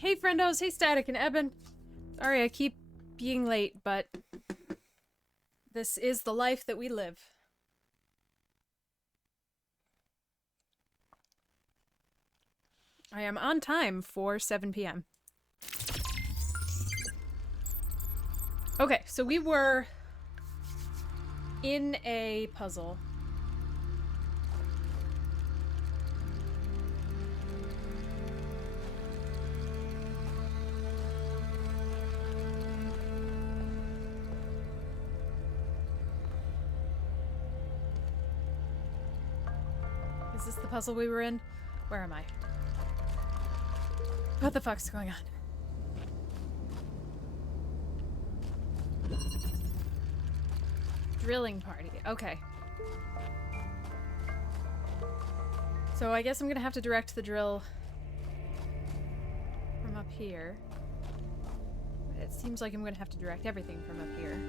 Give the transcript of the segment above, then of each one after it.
Hey friendos, hey Static and Eben. Sorry I keep being late, but this is the life that we live. I am on time for 7 p.m. Okay, so we were in a puzzle. Is this the puzzle we were in? Where am I? What the fuck's going on? Drilling party. Okay. So I guess I'm gonna have to direct the drill from up here. It seems like I'm gonna have to direct everything from up here.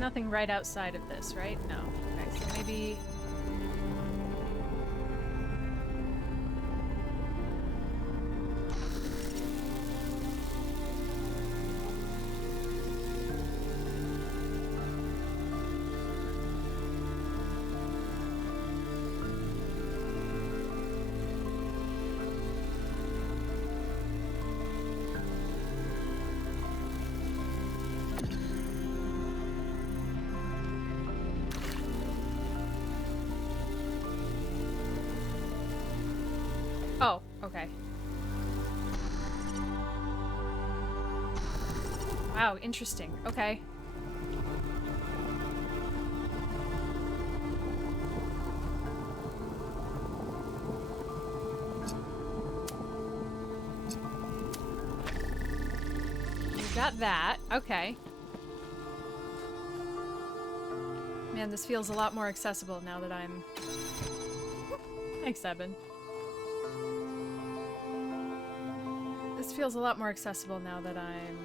Nothing right outside of this, right? No. Okay, so maybe... Oh, okay. Wow, interesting. Okay. We got that. Okay. Man, this feels a lot more accessible now that I'm... Thanks, Eben. This feels a lot more accessible now that I'm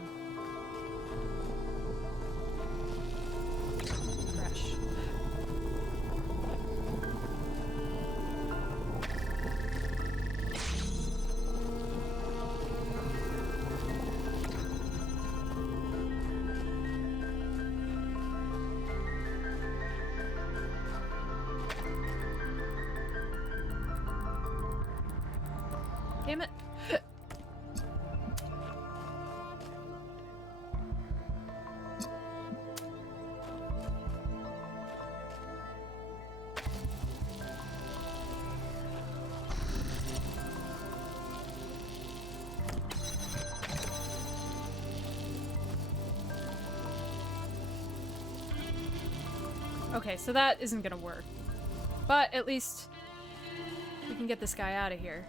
fresh. Damn it. Okay, so that isn't gonna work. But at least we can get this guy out of here.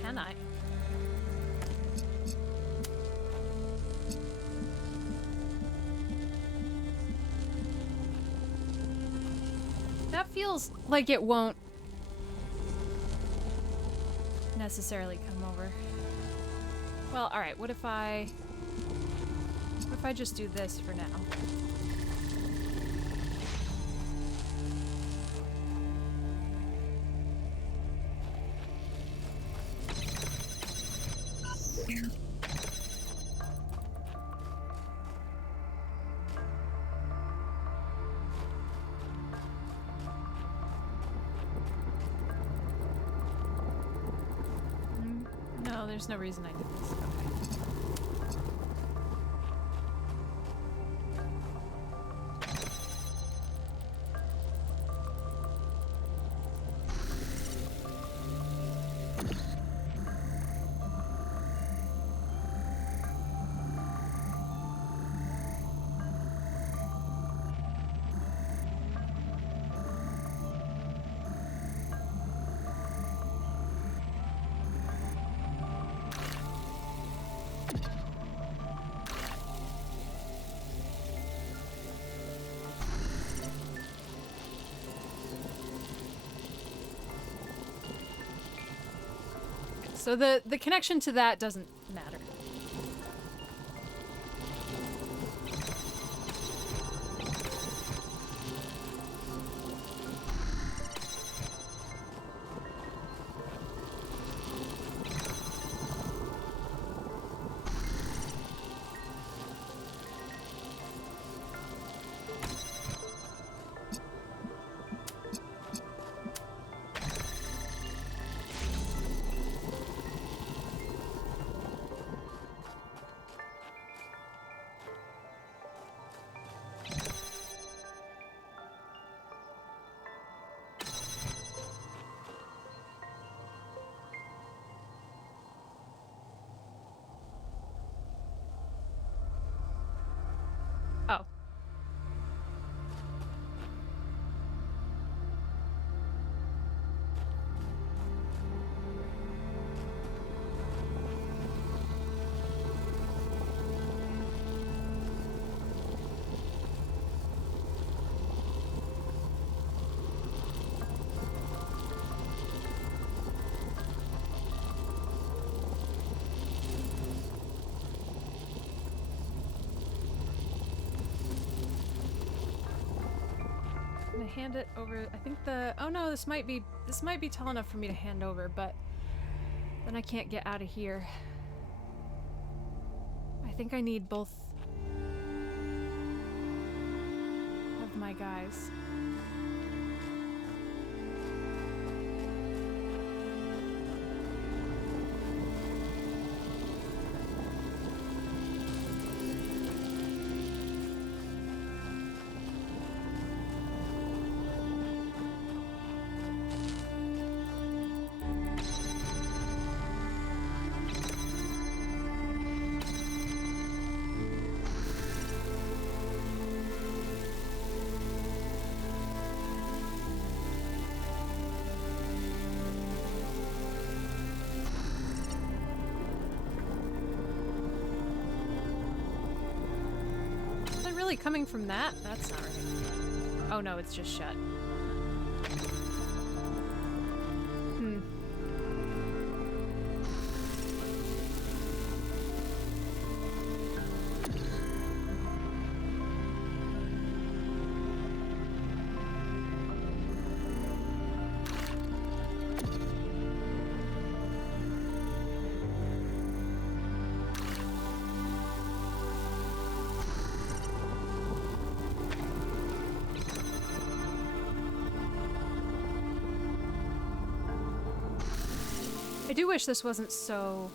Can I? That feels like it won't necessarily come over. Well, alright, what if I just do this for now? Oh, there's no reason I did this. Okay. So the connection to that doesn't matter. Oh. I'm gonna hand it over. I think oh no, this might be tall enough for me to hand over, but then I can't get out of here. I think I need both of my guys. Coming from that? That's not right. Oh no, it's just shut. I do wish this wasn't so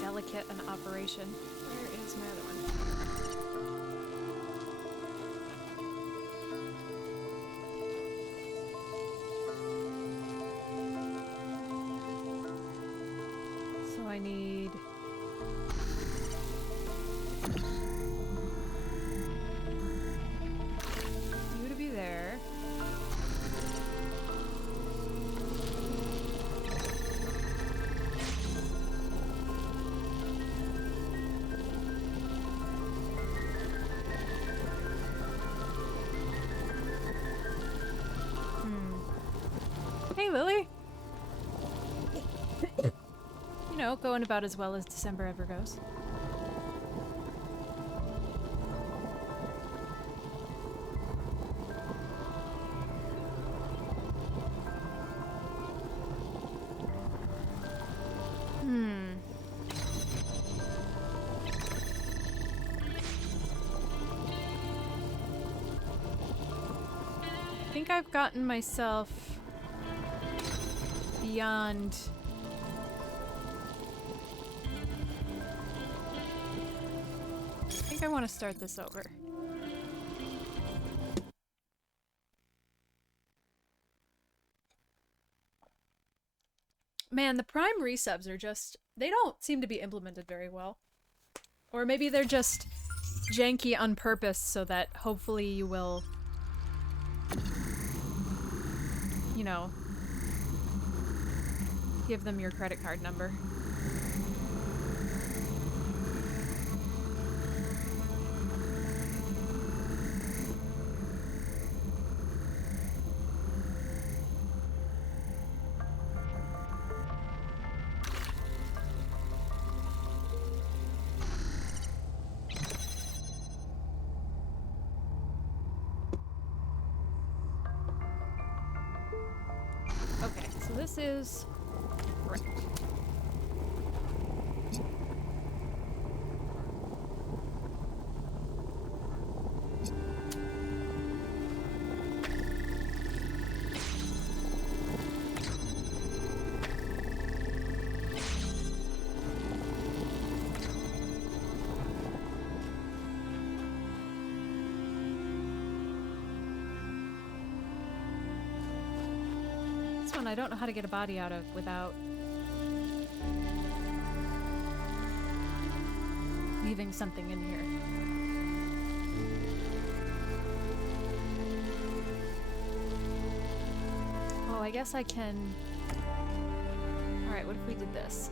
delicate an operation. Where is my other one? So I need you to be there. Hey, Lily. You know, going about as well as December ever goes. I think I've gotten myself beyond... I think I want to start this over. Man, the Prime resubs are just... They don't seem to be implemented very well. Or maybe they're just janky on purpose so that hopefully you will... You know... give them your credit card number. Okay, so this is... right. This one I don't know how to get a body out of without leaving something in here. Oh, I guess I can... Alright, what if we did this?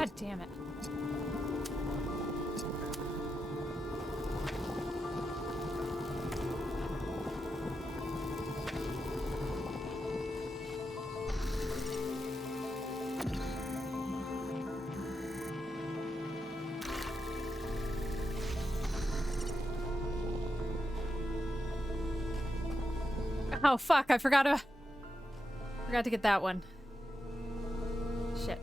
God damn it. Oh fuck, I forgot to get that one. Shit.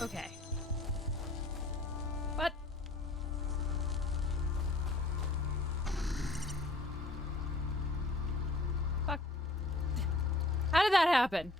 Okay. What? Fuck. How did that happen?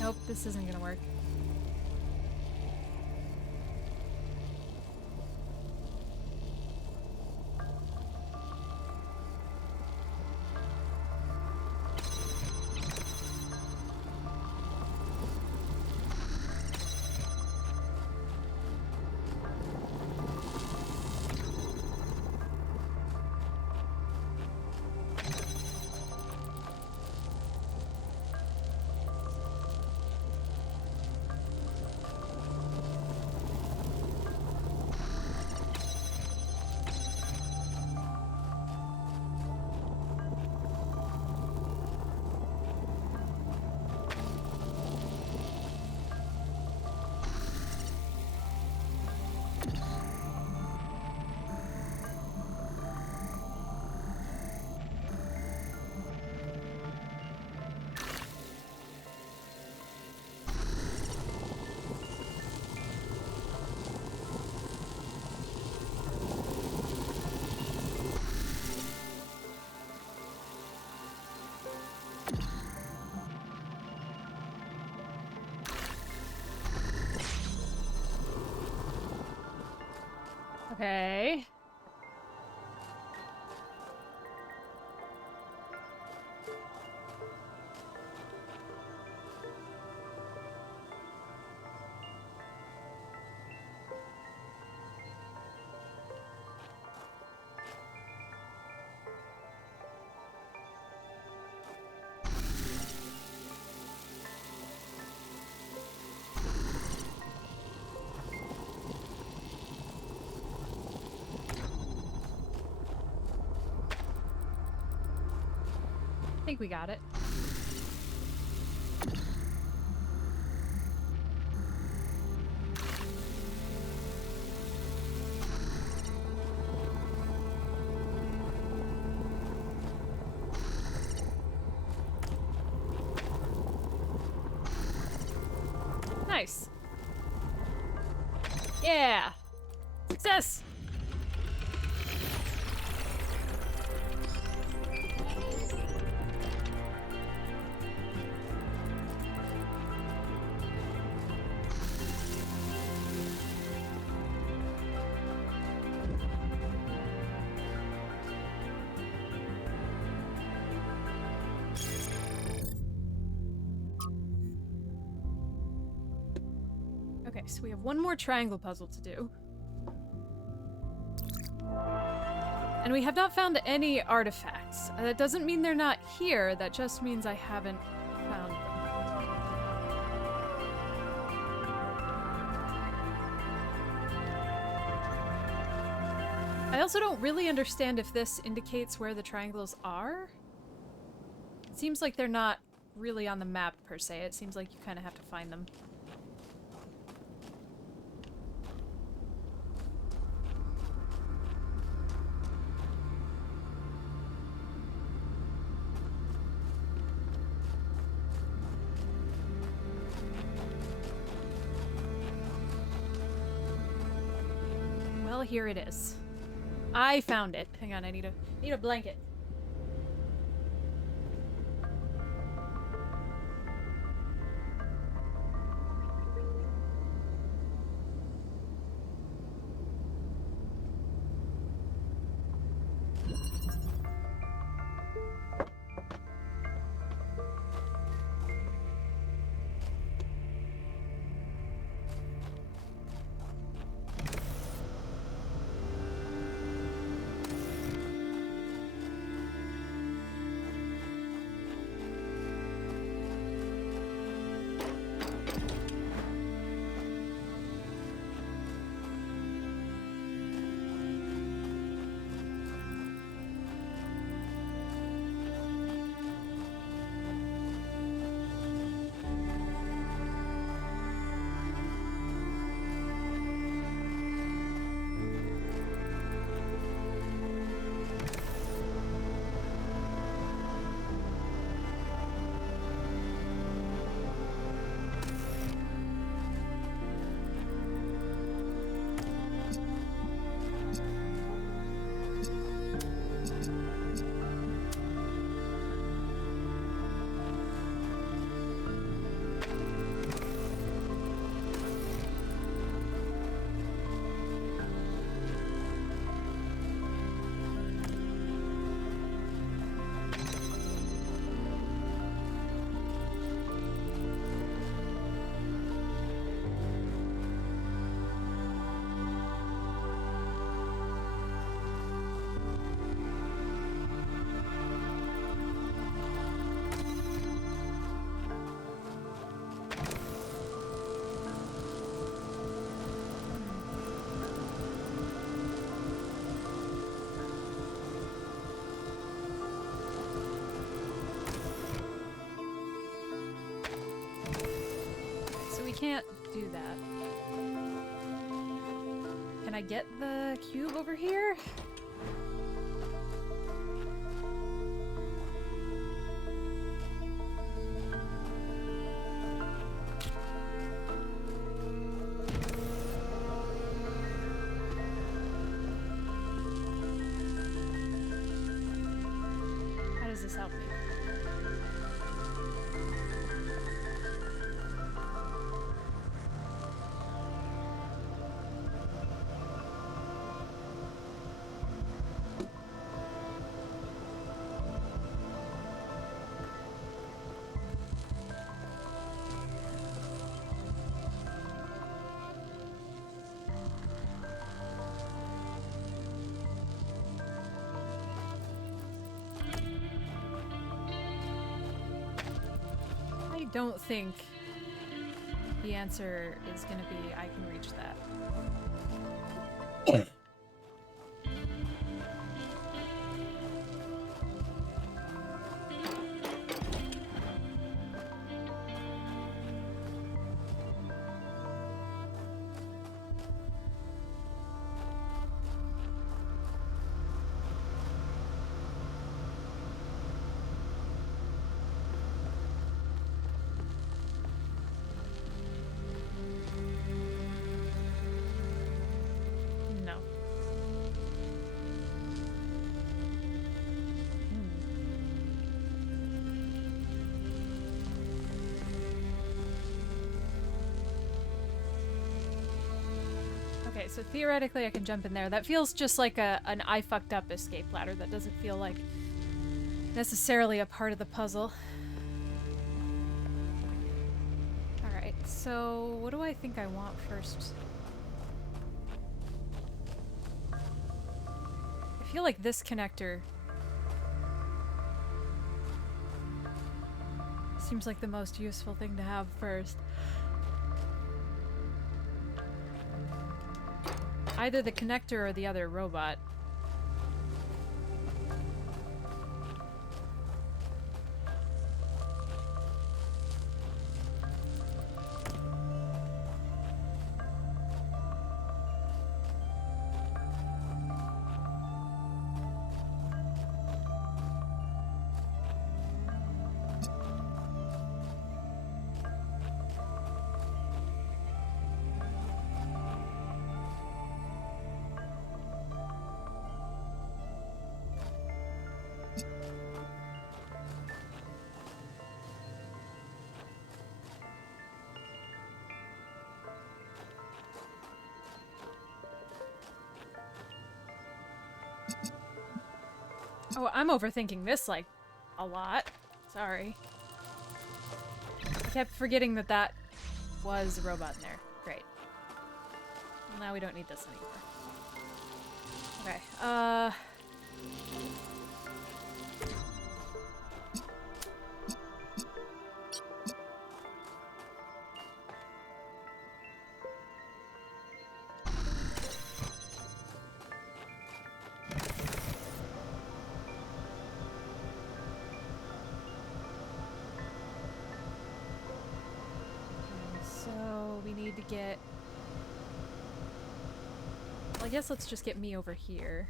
Nope, this isn't gonna work. Okay. I think we got it. Nice. Yeah. Success. Okay, so we have one more triangle puzzle to do. And we have not found any artifacts. That doesn't mean they're not here, that just means I haven't found them. I also don't really understand if this indicates where the triangles are. It seems like they're not really on the map, per se. It seems like you kind of have to find them. Well, here it is. I found it. Hang on, I need a blanket. Can't do that. Can I get the cube over here? How does this help me? don't think the answer is gonna be I can reach that. No. Okay, so theoretically I can jump in there. That feels just like an I fucked up escape ladder. That doesn't feel like necessarily a part of the puzzle. Alright, so what do I think I want first? I feel like this connector seems like the most useful thing to have first. Either the connector or the other robot. Oh, I'm overthinking this, like, a lot. Sorry. I kept forgetting that that was a robot in there. Great. Well, now we don't need this anymore. Okay, so we need to get... Well, I guess let's just get me over here.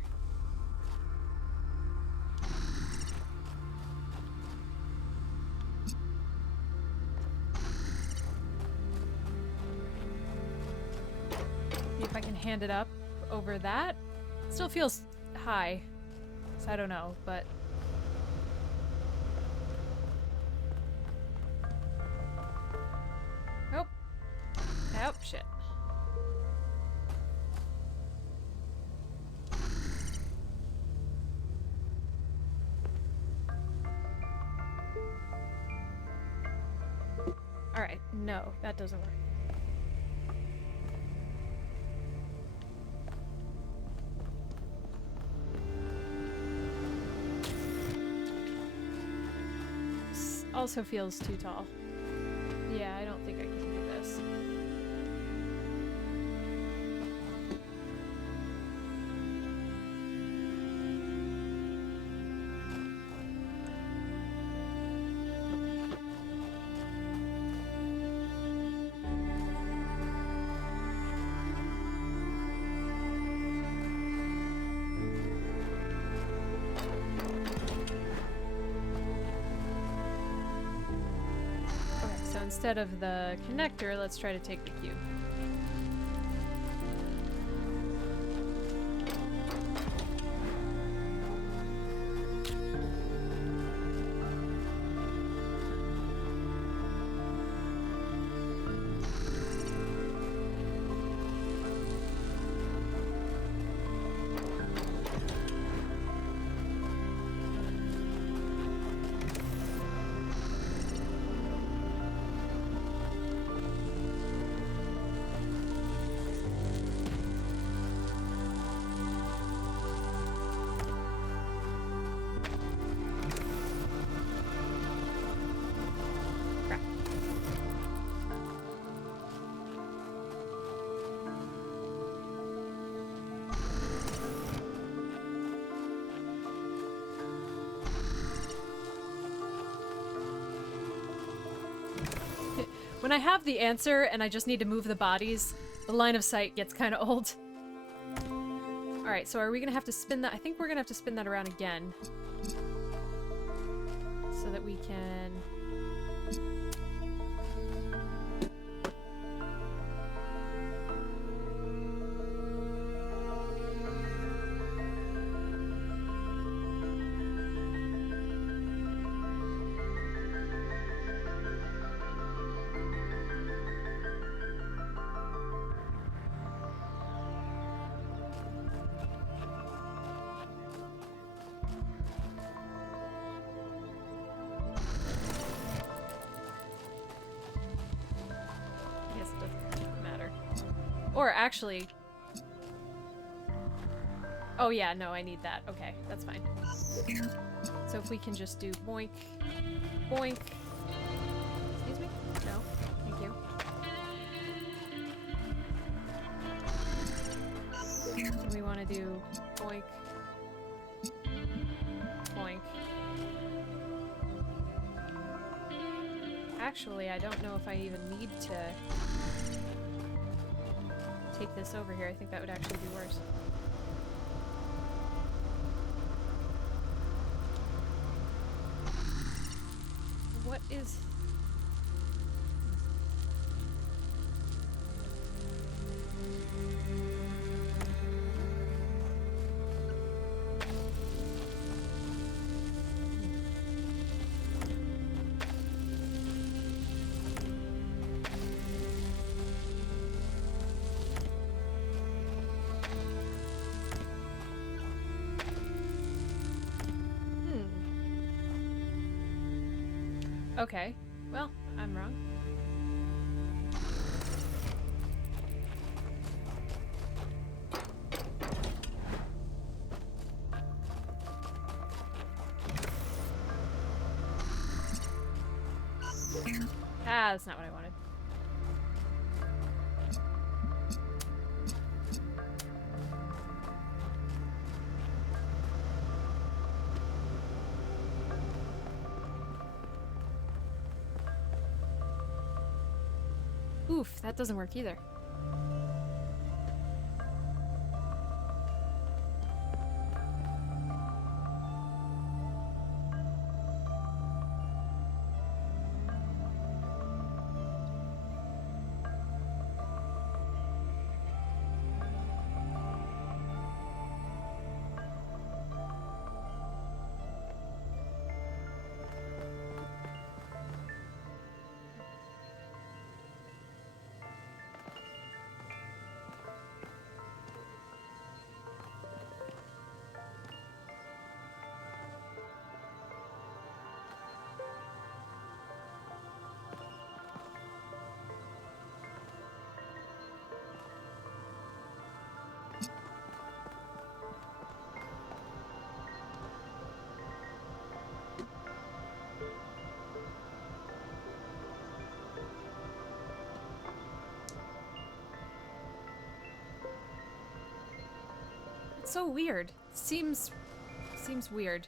See if I can hand it up over that. Still feels high, so I don't know, but... Oh. Oh, shit. Alright, no, that doesn't work. Also feels too tall. Yeah, I don't think I can do this. Instead of the connector, let's try to take the cube. When I have the answer and I just need to move the bodies, the line of sight gets kind of old. Alright, so are we gonna have to spin that? I think we're gonna have to spin that around again. So that we can... Or actually... Oh yeah, no, I need that. Okay, that's fine. So if we can just do boink, boink... Excuse me? No, thank you. And we want to do boink, boink. Actually, I don't know if I even need to... take this over here. I think that would actually be worse. What is... Okay, well, I'm wrong. Ah, that's not what I wanted. Oof, that doesn't work either. It's so weird. Seems weird.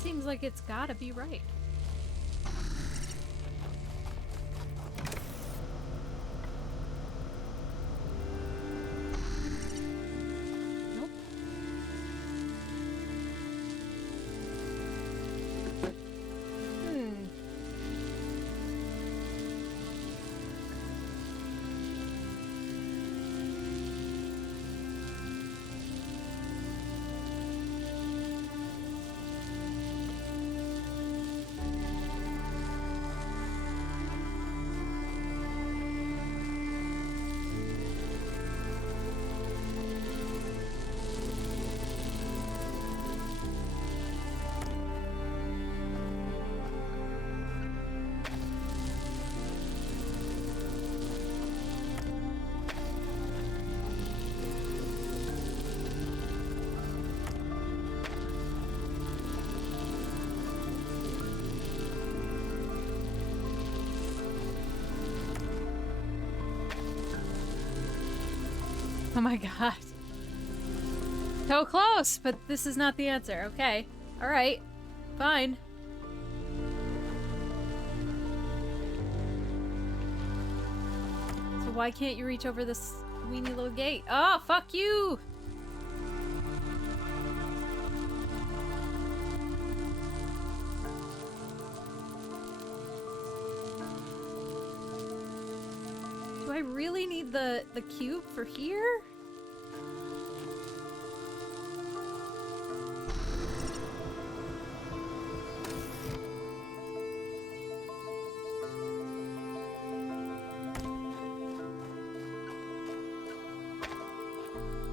Seems like it's gotta be right. Nope. Oh my god. So close, but this is not the answer. Okay. Alright. Fine. So why can't you reach over this weenie little gate? Oh, fuck you! Do I really need the cube for here?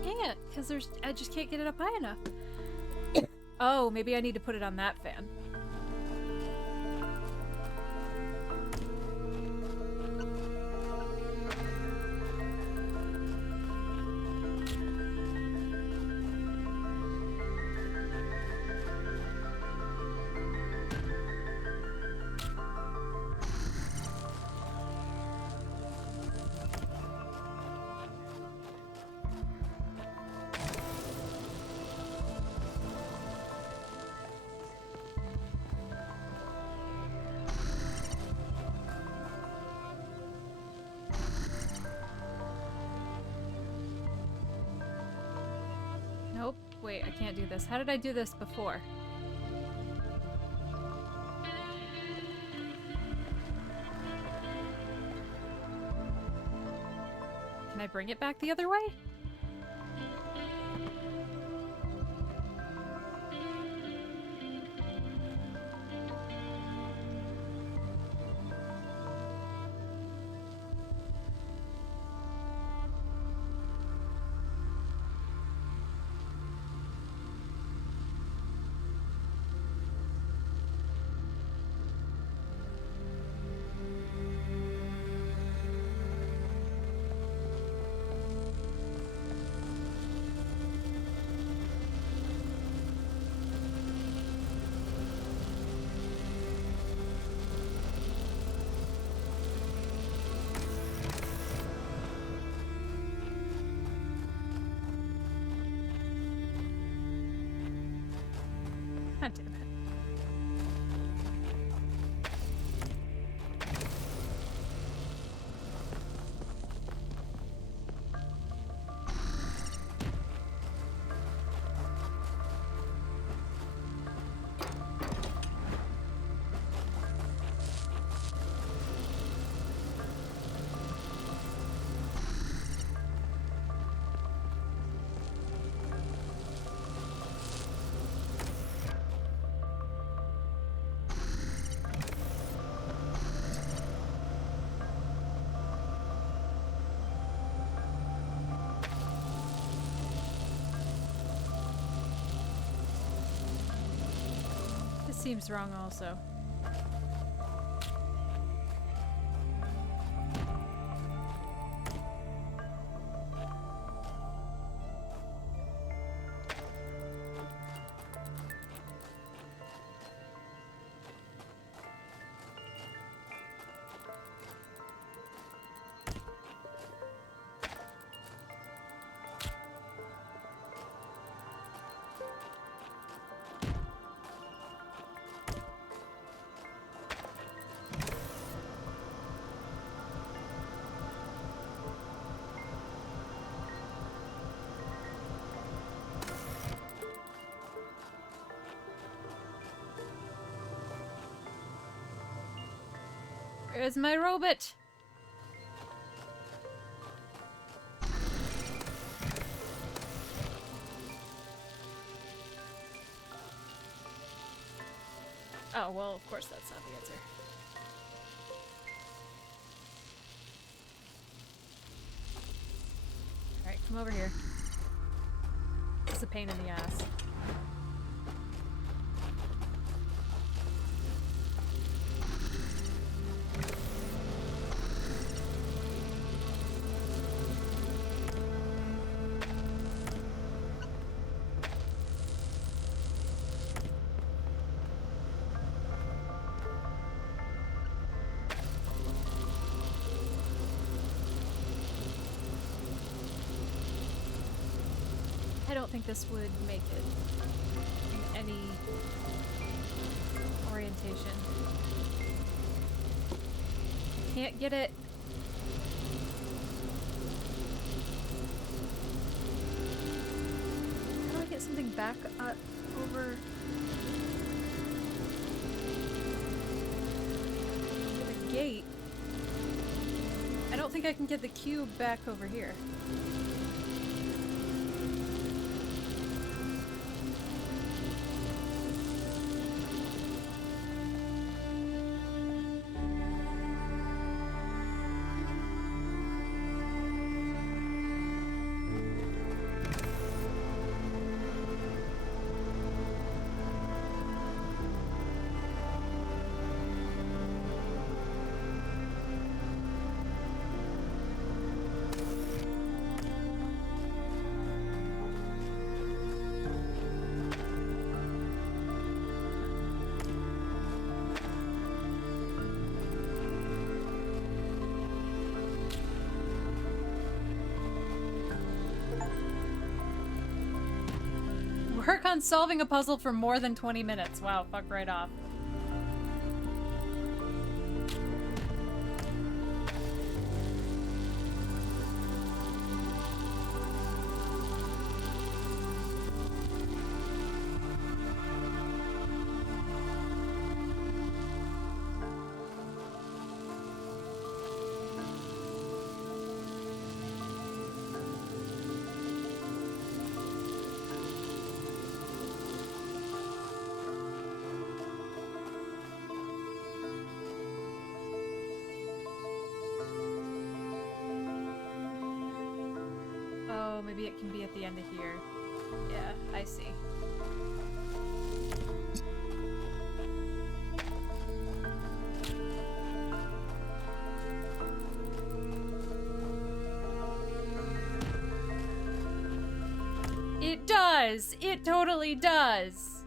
Can't, because I just can't get it up high enough. Oh, maybe I need to put it on that fan. Nope. Wait, I can't do this. How did I do this before? Can I bring it back the other way? God damn it. Seems wrong also. Where's my robot? Oh, well, of course that's not the answer. Alright, come over here. This is a pain in the ass. don't think this would make it in any orientation. Can't get it. How do I get something back over the gate? I don't think I can get the cube back over here. Work on solving a puzzle for more than 20 minutes. Wow, fuck right off. Maybe it can be at the end of here. Yeah, I see. It does! It totally does!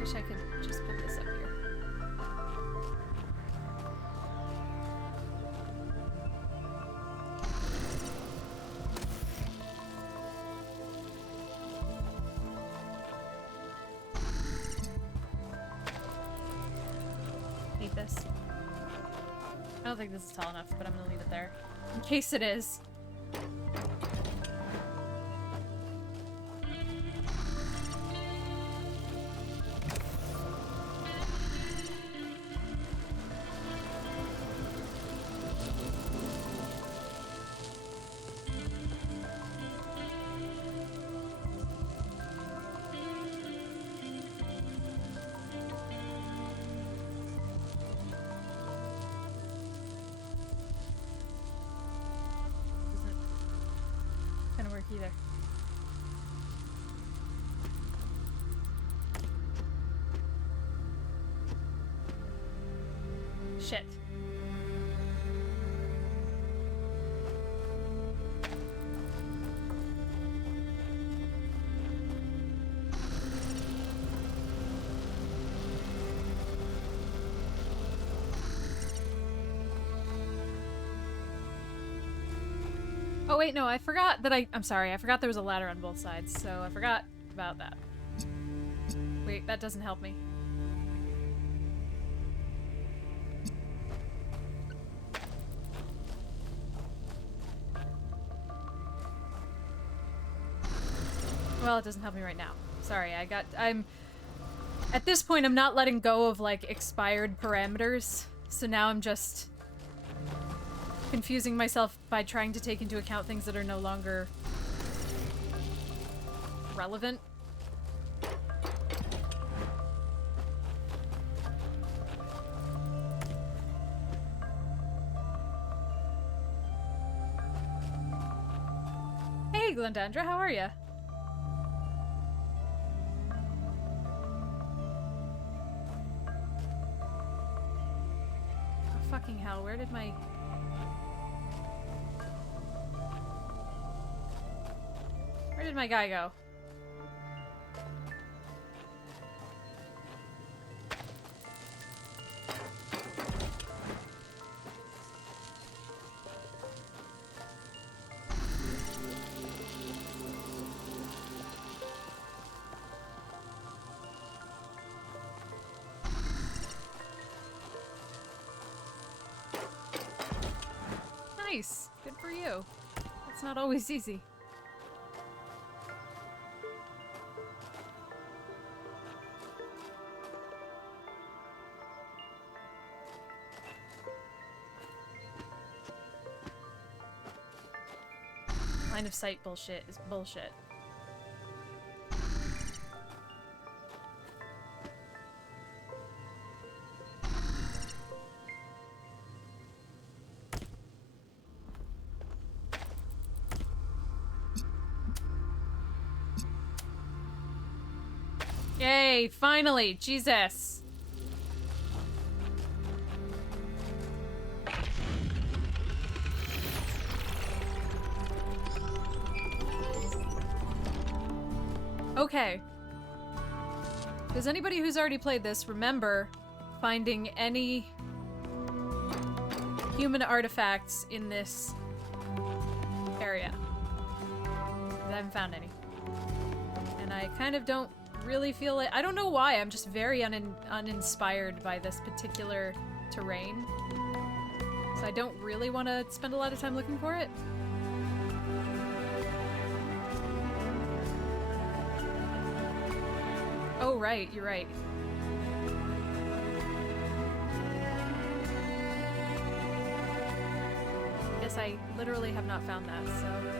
Wish I could just put this up here. This. I don't think this is tall enough, but I'm gonna leave it there. In case it is. Either. Shit. Oh wait, no, I forgot that I'm sorry, I forgot there was a ladder on both sides, so I forgot about that. Wait, that doesn't help me. Well, it doesn't help me right now. Sorry, at this point, I'm not letting go of, like, expired parameters, so now I'm just confusing myself by trying to take into account things that are no longer relevant. Hey, Glendandra, how are ya? Oh, fucking hell, where did my... Where did my guy go? Nice. Good for you. It's not always easy. Line of sight bullshit is bullshit. Yay, finally, Jesus. Okay. Does anybody who's already played this remember finding any human artifacts in this area? 'Cause I haven't found any. And I kind of don't really feel it. I don't know why, I'm just very uninspired by this particular terrain. So I don't really want to spend a lot of time looking for it. Oh, right, you're right. Guess I literally have not found that, so...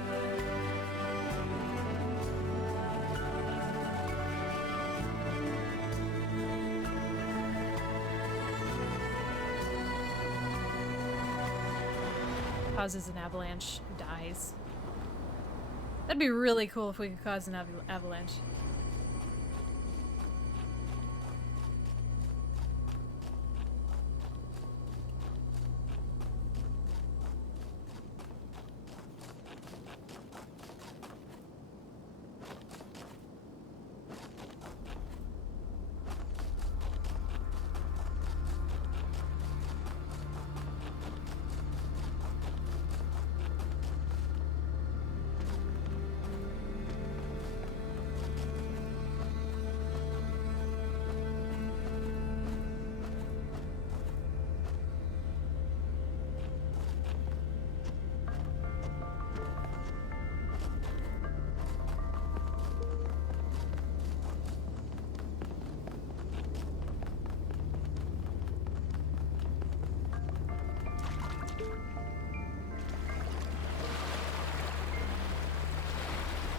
Causes an avalanche, dies. That'd be really cool if we could cause an avalanche.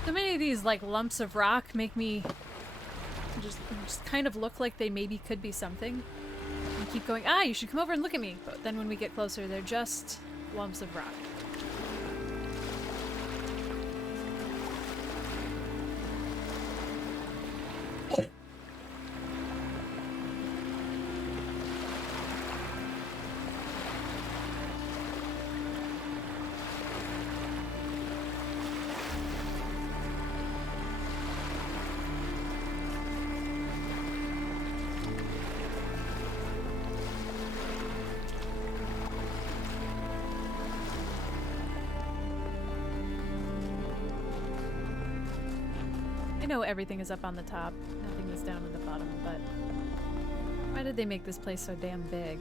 So many of these, like, lumps of rock make me just kind of look like they maybe could be something. And keep going, ah, you should come over and look at me. But then when we get closer, they're just lumps of rock. I know everything is up on the top, nothing is down at the bottom, but why did they make this place so damn big?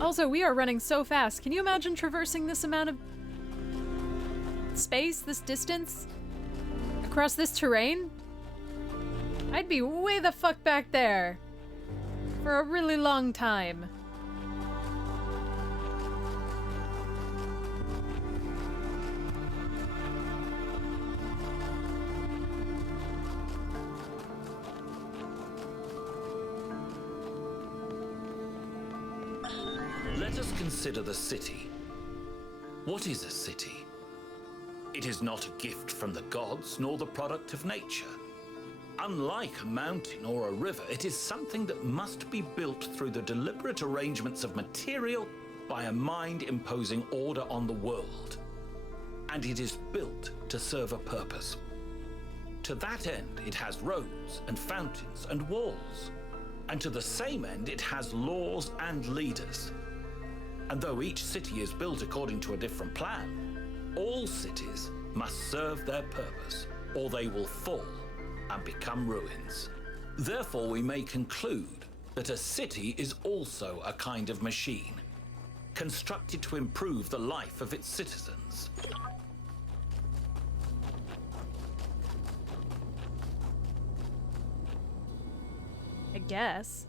Also, we are running so fast. Can you imagine traversing this amount of space, this distance, across this terrain? I'd be way the fuck back there. For a really long time. Let us consider the city. What is a city? It is not a gift from the gods, nor the product of nature. Unlike a mountain or a river, it is something that must be built through the deliberate arrangements of material by a mind imposing order on the world. And it is built to serve a purpose. To that end, it has roads and fountains and walls. And to the same end, it has laws and leaders. And though each city is built according to a different plan, all cities must serve their purpose, or they will fall and become ruins. Therefore, we may conclude that a city is also a kind of machine, constructed to improve the life of its citizens. I guess.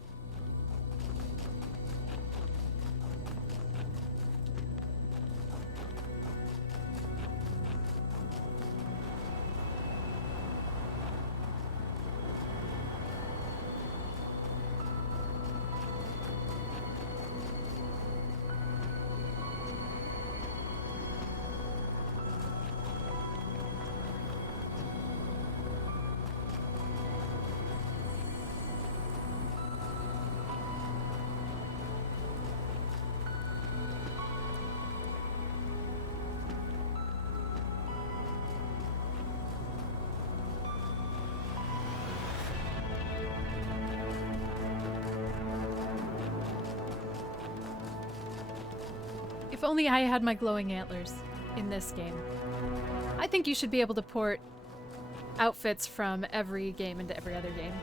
If only I had my glowing antlers in this game. I think you should be able to port outfits from every game into every other game.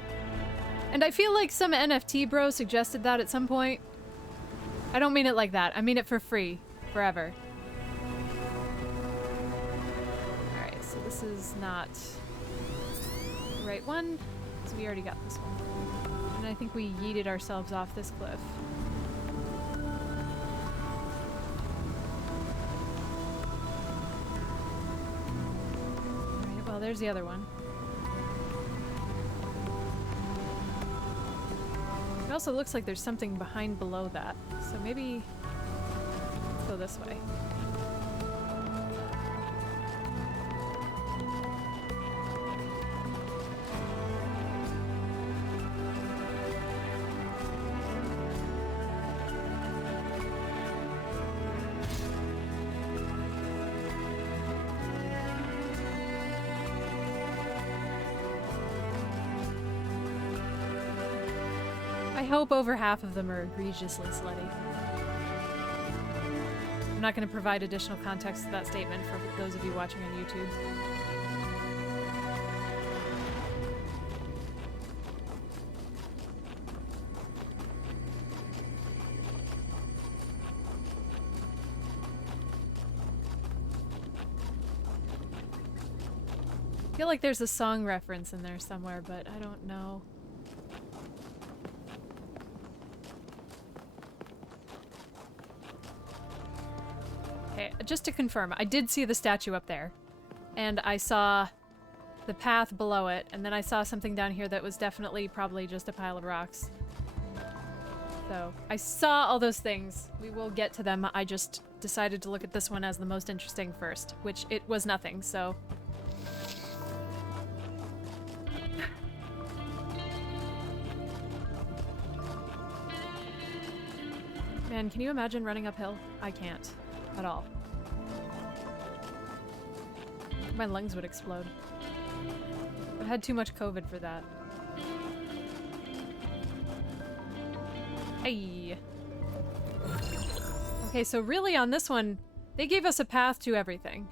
And I feel like some NFT bro suggested that at some point. I don't mean it like that. I mean it for free. Forever. Alright, so this is not the right one. So we already got this one. And I think we yeeted ourselves off this cliff. Well, there's the other one. It also looks like there's something behind below that. So maybe let's go this way. I hope over half of them are egregiously slutty. I'm not going to provide additional context to that statement for those of you watching on YouTube. I feel like there's a song reference in there somewhere, but I don't know. Okay, just to confirm, I did see the statue up there, and I saw the path below it, and then I saw something down here that was definitely probably just a pile of rocks. So, I saw all those things. We will get to them. I just decided to look at this one as the most interesting first, which it was nothing, so... Man, can you imagine running uphill? I can't. At all. My lungs would explode. I've had too much COVID for that. Hey. Okay, so really on this one, they gave us a path to everything.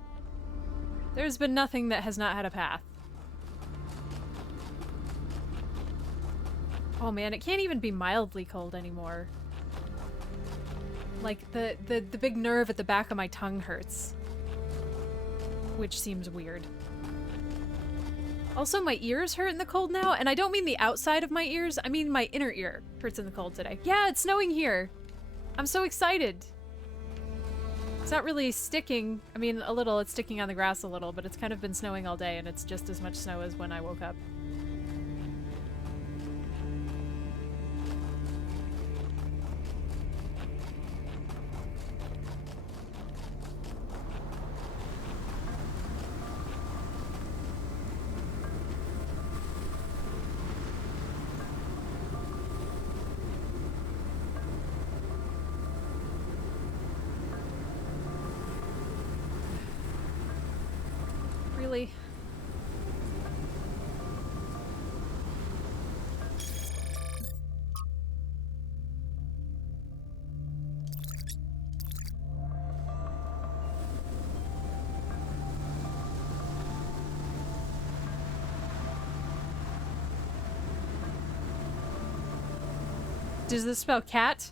There's been nothing that has not had a path. Oh man, it can't even be mildly cold anymore. Like, the big nerve at the back of my tongue hurts. Which seems weird. Also, my ears hurt in the cold now, and I don't mean the outside of my ears, I mean my inner ear hurts in the cold today. Yeah, it's snowing here! I'm so excited! It's not really sticking. I mean, a little, it's sticking on the grass a little, but it's kind of been snowing all day, and it's just as much snow as when I woke up. Does this spell cat?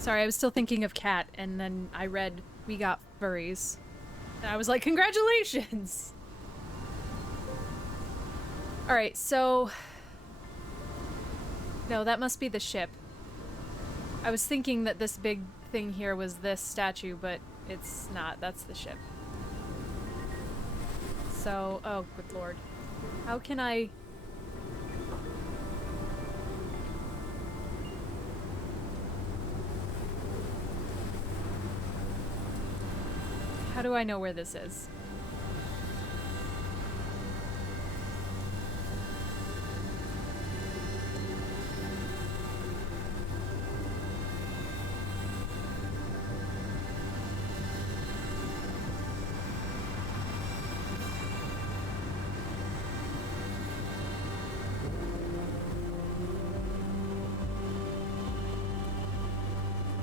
Sorry, I was still thinking of cat, and then I read we got furries. And I was like, congratulations! Alright, so... No, that must be the ship. I was thinking that this big thing here was this statue, but it's not. That's the ship. So, oh, good lord. How can I... How do I know where this is?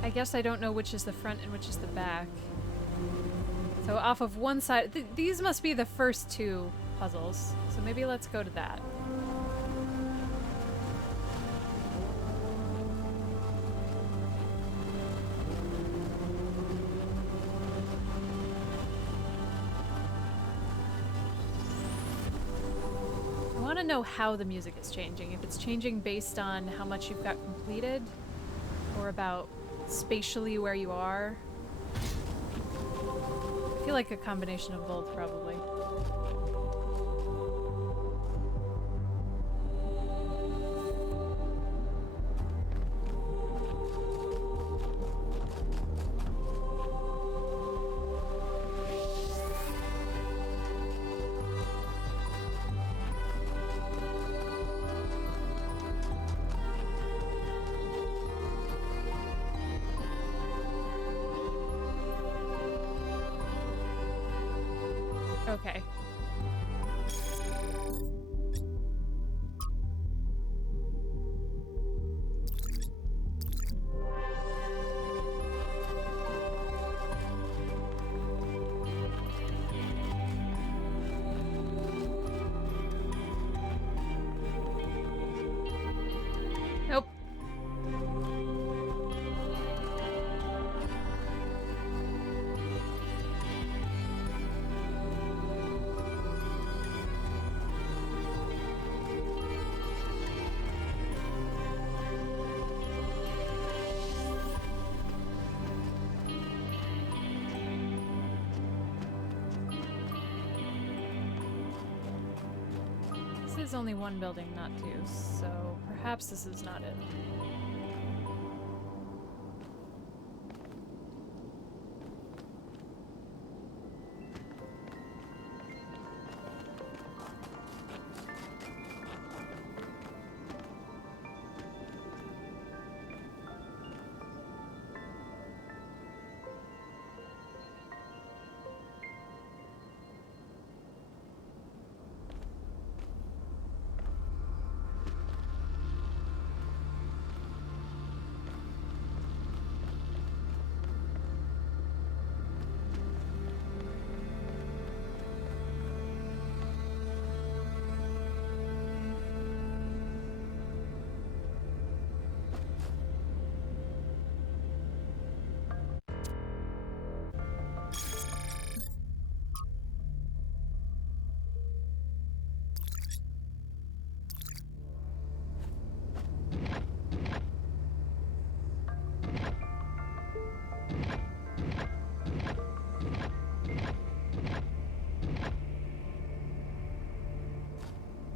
I guess I don't know which is the front and which is the back. So off of one side, these must be the first two puzzles. So maybe let's go to that. I want to know how the music is changing. If it's changing based on how much you've got completed, or about spatially where you are. I feel like a combination of both, probably. Okay. Nope. This is only one building, not two, so perhaps this is not it.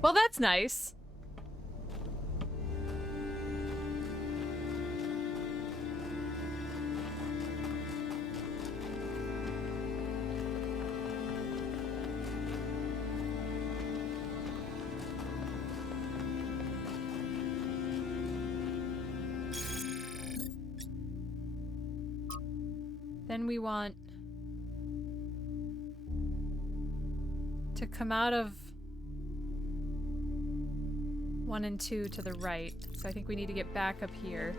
Well, that's nice. Then we want to come out of 1 and 2 to the right. So I think we need to get back up here.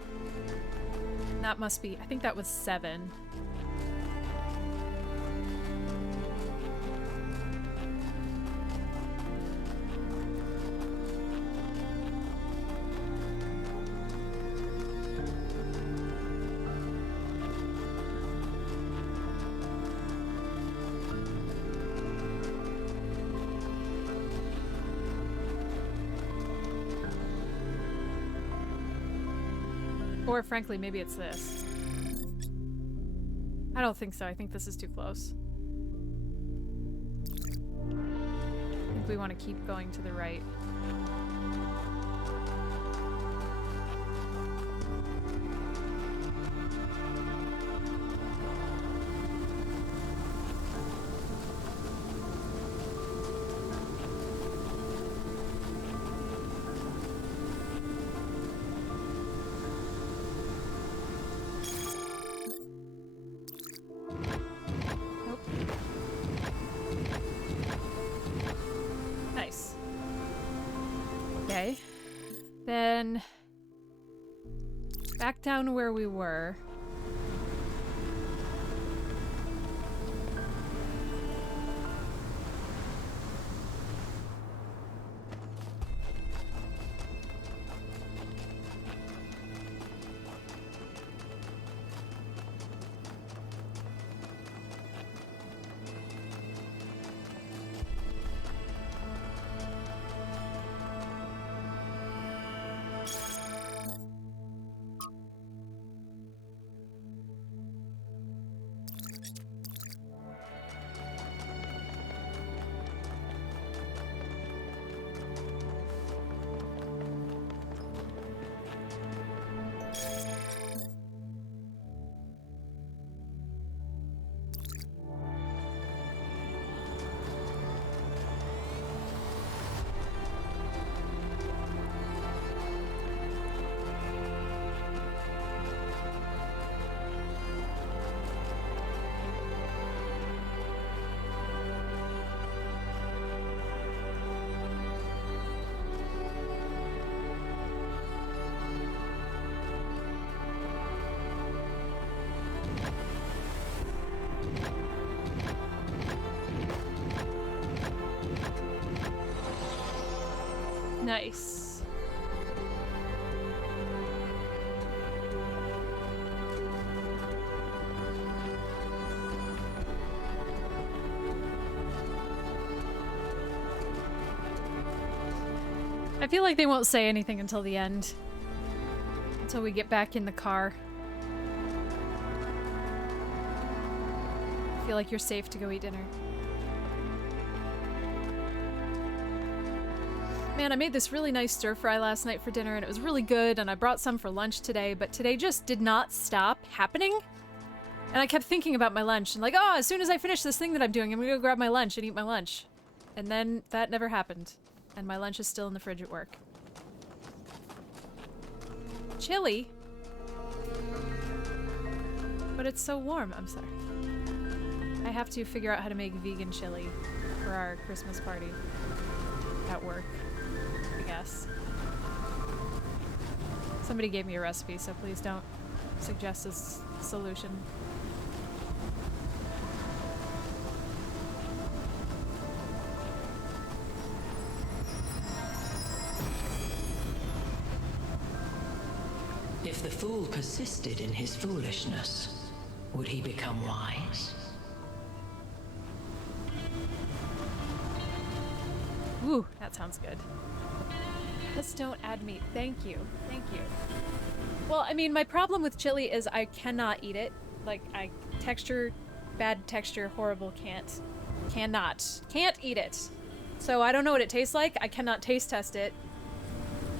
That must be, I think that was 7. Or frankly, maybe it's this. I don't think so. I think this is too close. I think we want to keep going to the right. Then back down where we were. Nice. I feel like they won't say anything until the end. Until we get back in the car. I feel like you're safe to go eat dinner. Man, I made this really nice stir fry last night for dinner and it was really good, and I brought some for lunch today, but today just did not stop happening. And I kept thinking about my lunch and like, oh, as soon as I finish this thing that I'm doing, I'm gonna go grab my lunch and eat my lunch. And then that never happened. And my lunch is still in the fridge at work. Chili? But it's so warm. I'm sorry. I have to figure out how to make vegan chili for our Christmas party at work. Yes. Somebody gave me a recipe, so please don't suggest this solution. If the fool persisted in his foolishness, would he become wise? Ooh, that sounds good. Just don't add meat. Thank you. Thank you. Well, I mean, my problem with chili is I cannot eat it. Like, bad texture, horrible, can't eat it. So I don't know what it tastes like. I cannot taste test it.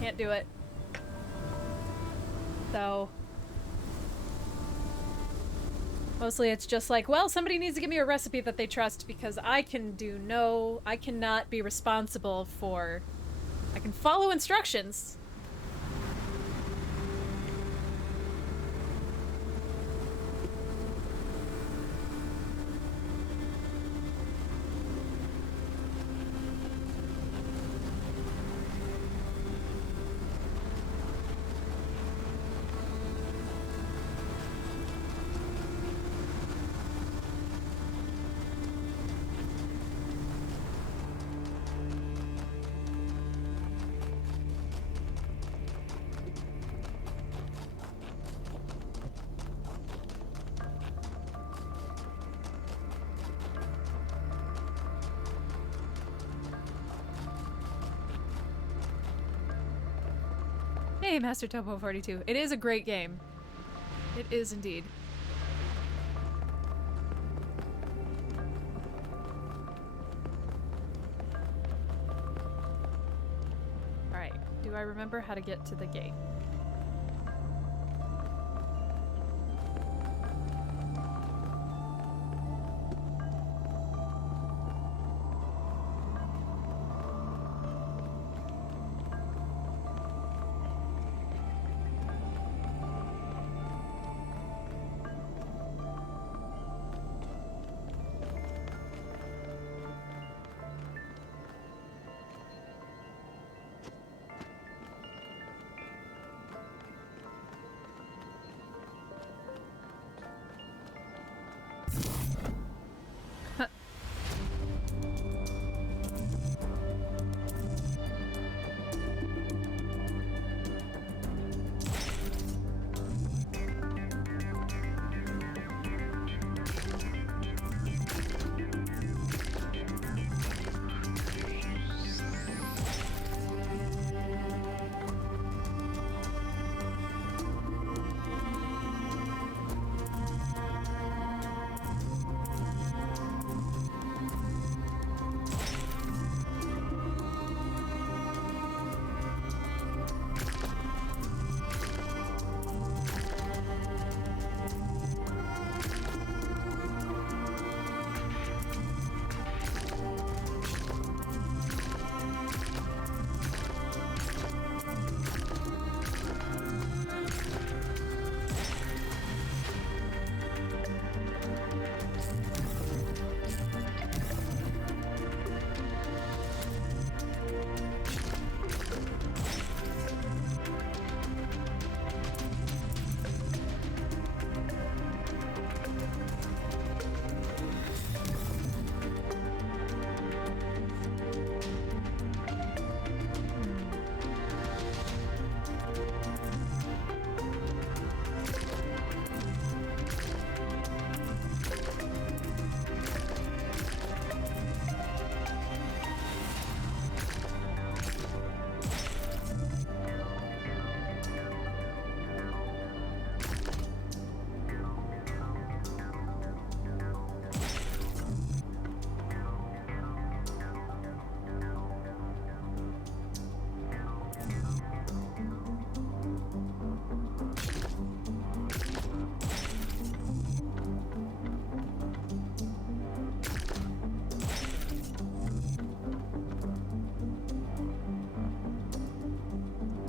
Can't do it. So mostly it's just like, well, somebody needs to give me a recipe that they trust because I cannot be responsible for, I can follow instructions. Hey, Master Topo 42. It is a great game. It is indeed. Alright, do I remember how to get to the gate?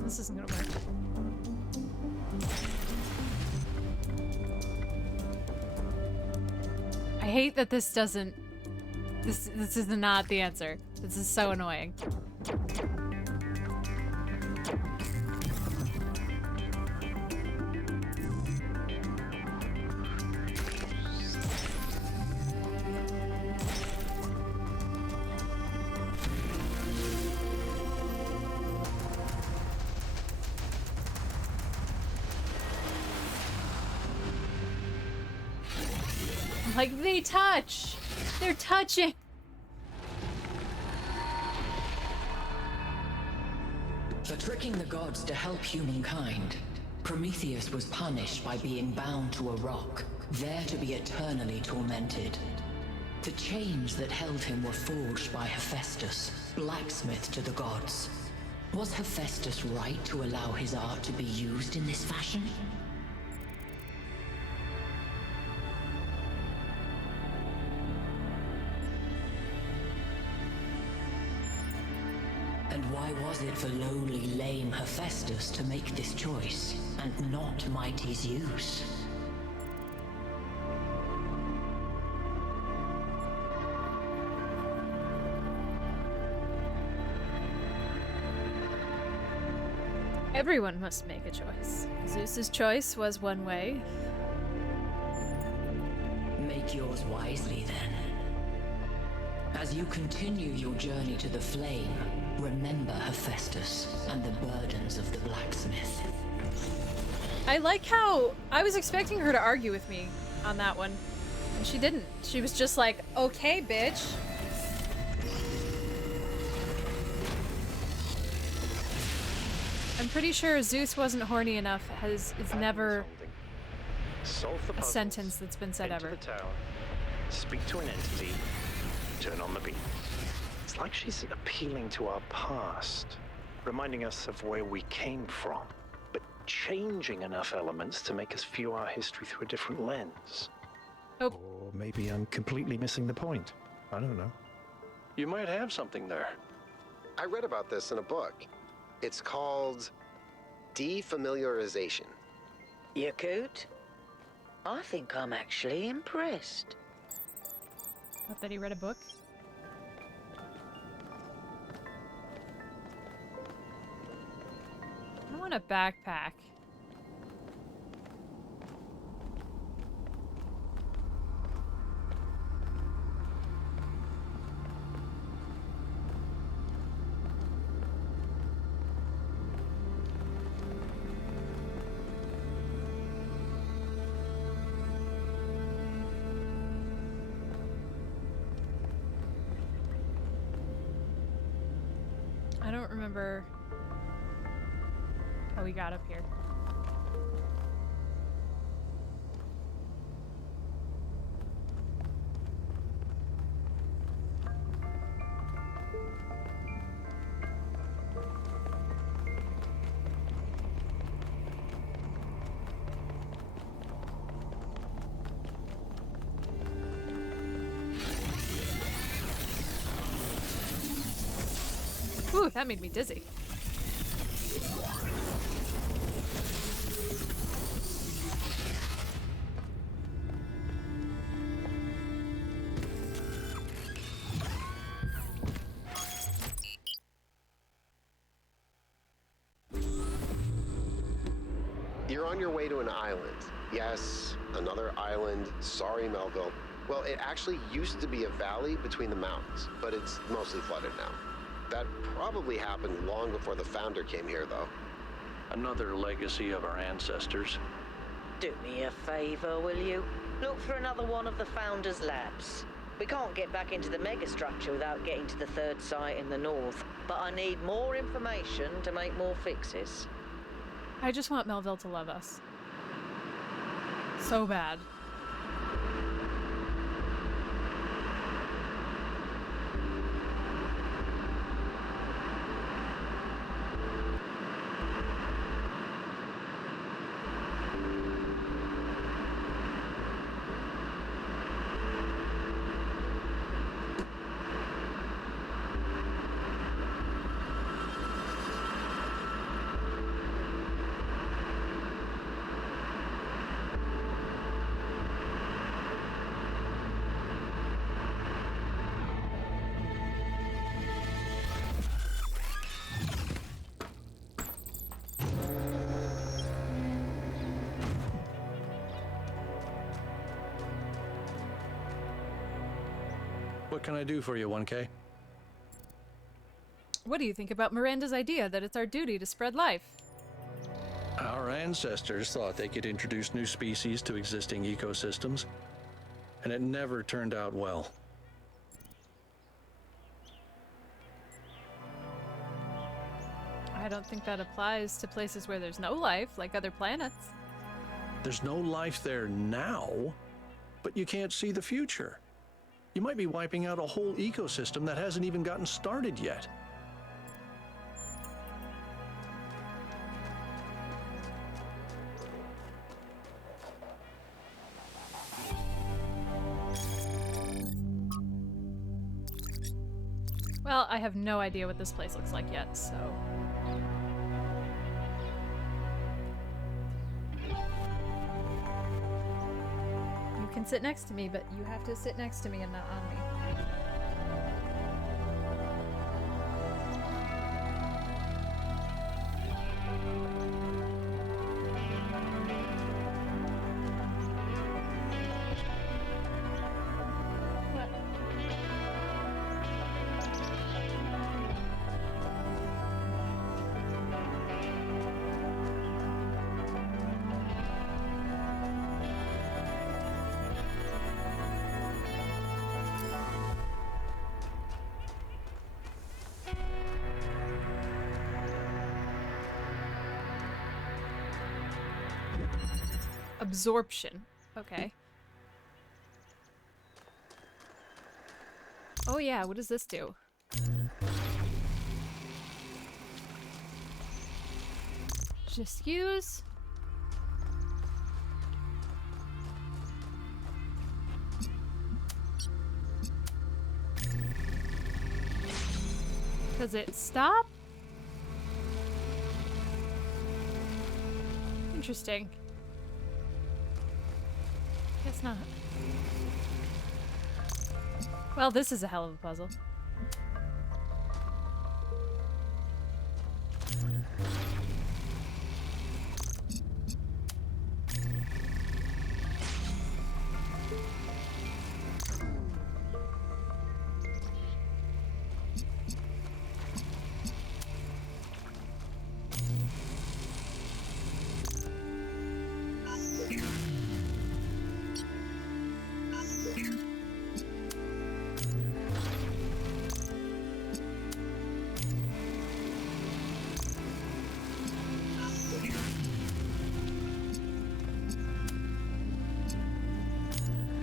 This isn't gonna work. I hate that this doesn't... This is not the answer. This is so annoying. Like, they touch! They're touching! For tricking the gods to help humankind, Prometheus was punished by being bound to a rock, there to be eternally tormented. The chains that held him were forged by Hephaestus, blacksmith to the gods. Was Hephaestus right to allow his art to be used in this fashion? And why was it for lowly, lame Hephaestus to make this choice, and not mighty Zeus? Everyone must make a choice. Zeus's choice was one way. Make yours wisely, then. As you continue your journey to the flame, remember Hephaestus and the burdens of the blacksmith. I like how I was expecting her to argue with me on that one, and she didn't. She was just like, okay, bitch. I'm pretty sure Zeus wasn't horny enough is never Solve the a puzzles, sentence that's been said enter ever. the tower, speak to an entity, turn on the beam. It's like she's appealing to our past, reminding us of where we came from, but changing enough elements to make us view our history through a different lens. Oh. Or maybe I'm completely missing the point. I don't know. You might have something there. I read about this in a book. It's called defamiliarization. Yakut? I think I'm actually impressed. Thought that he read a book. I want a backpack. I don't remember how we got up here. Ooh, that made me dizzy. You're on your way to an island. Yes, another island. Sorry, Melville. Well, it actually used to be a valley between the mountains, but it's mostly flooded now. That probably happened long before the founder came here, though. Another legacy of our ancestors. Do me a favor, will you? Look for another one of the Founder's labs. We can't get back into the megastructure without getting to the third site in the north, but I need more information to make more fixes. I just want Melville to love us. So bad. What can I do for you, 1K? What do you think about Miranda's idea that it's our duty to spread life? Our ancestors thought they could introduce new species to existing ecosystems, and it never turned out well. I don't think that applies to places where there's no life, like other planets. There's no life there now, but you can't see the future. You might be wiping out a whole ecosystem that hasn't even gotten started yet. Well, I have no idea what this place looks like yet, so... You can sit next to me, but you have to sit next to me and not on me. Absorption. Okay. Oh yeah, what does this do? Just use. Does it stop? Interesting. Guess not. Well, this is a hell of a puzzle.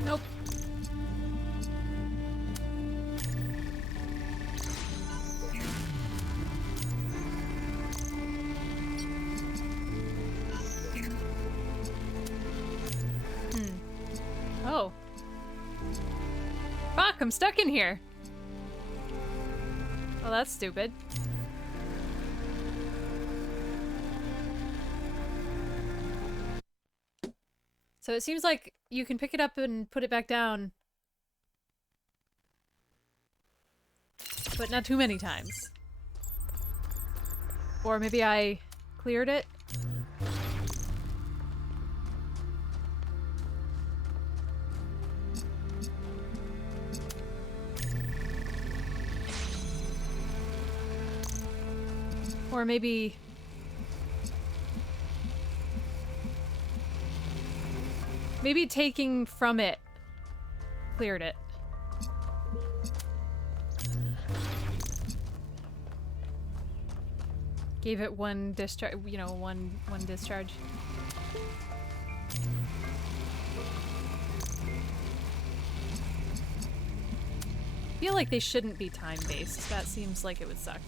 Nope. Oh. Fuck, I'm stuck in here. Well, that's stupid. So it seems like you can pick it up and put it back down, but not too many times. Or maybe I cleared it? Or maybe... maybe taking from it cleared it. Gave it one discharge, you know, one discharge. I feel like they shouldn't be time-based. That seems like it would suck.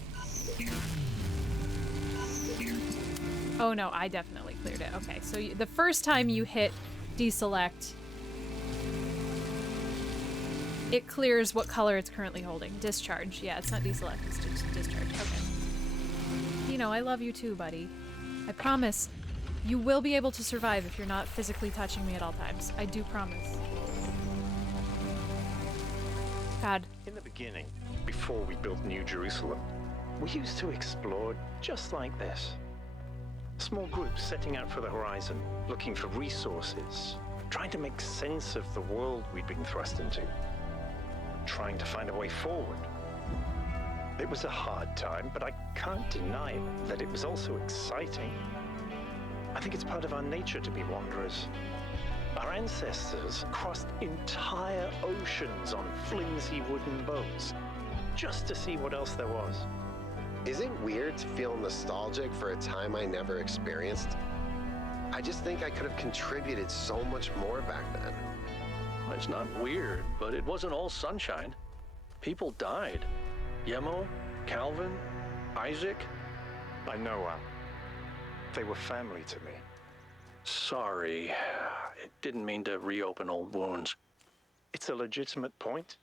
Oh no, I definitely cleared it. Okay, so the first time you hit deselect, it clears what color it's currently holding. Discharge. Yeah, it's not deselect, it's just discharge. Okay. You know, I love you too, buddy. I promise you will be able to survive if you're not physically touching me at all times. I do promise. God. In the beginning, before we built New Jerusalem, we used to explore just like this. Small groups setting out for the horizon, looking for resources, trying to make sense of the world we'd been thrust into, trying to find a way forward. It was a hard time, but I can't deny that it was also exciting. I think it's part of our nature to be wanderers. Our ancestors crossed entire oceans on flimsy wooden boats, just to see what else there was. Is it weird to feel nostalgic for a time I never experienced? I just think I could have contributed so much more back then. It's not weird, but it wasn't all sunshine. People died. Yemo, Calvin, Isaac. I know, they were family to me. Sorry. It didn't mean to reopen old wounds. It's a legitimate point,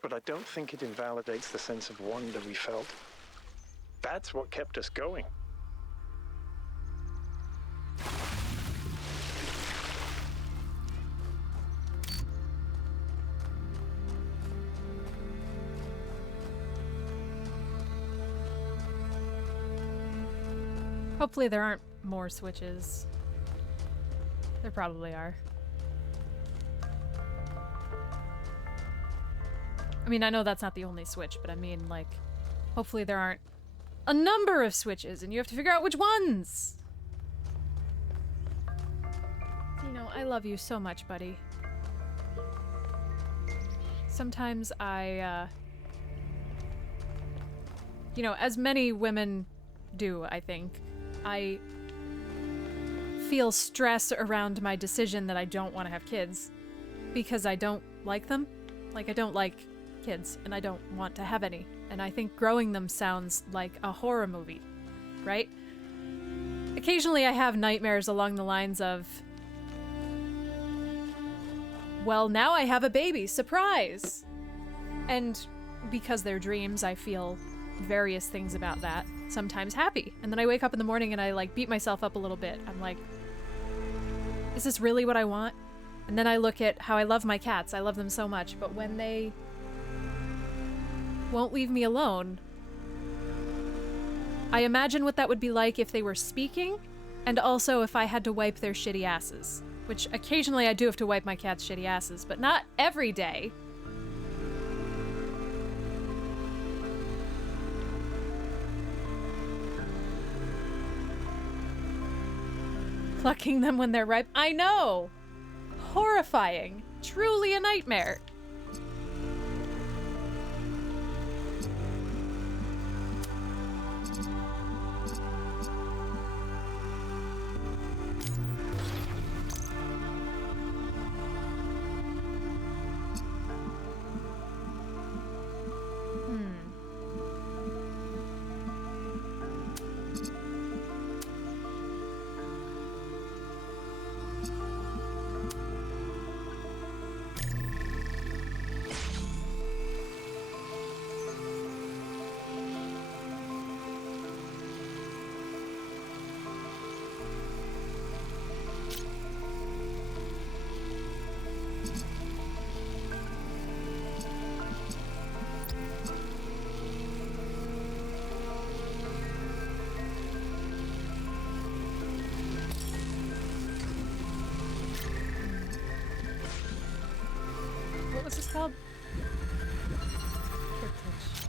but I don't think it invalidates the sense of wonder we felt. That's what kept us going. Hopefully there aren't more switches. There probably are. I mean, I know that's not the only switch, but I mean, like, hopefully there aren't a number of switches and you have to figure out which ones! You know, I love you so much, buddy. Sometimes I, you know, as many women do, I think, I feel stress around my decision that I don't want to have kids because I don't like them. Like, I don't like kids, and I don't want to have any. And I think growing them sounds like a horror movie, right? Occasionally I have nightmares along the lines of, well, now I have a baby, surprise! And because they're dreams, I feel various things about that. Sometimes happy. And then I wake up in the morning and I, like, beat myself up a little bit. I'm like, is this really what I want? And then I look at how I love my cats. I love them so much. But when they won't leave me alone, I imagine what that would be like if they were speaking, and also if I had to wipe their shitty asses. Which occasionally I do have to wipe my cat's shitty asses, but not every day. Plucking them when they're ripe. I know! Horrifying. Truly a nightmare. What was this called? Cryptich.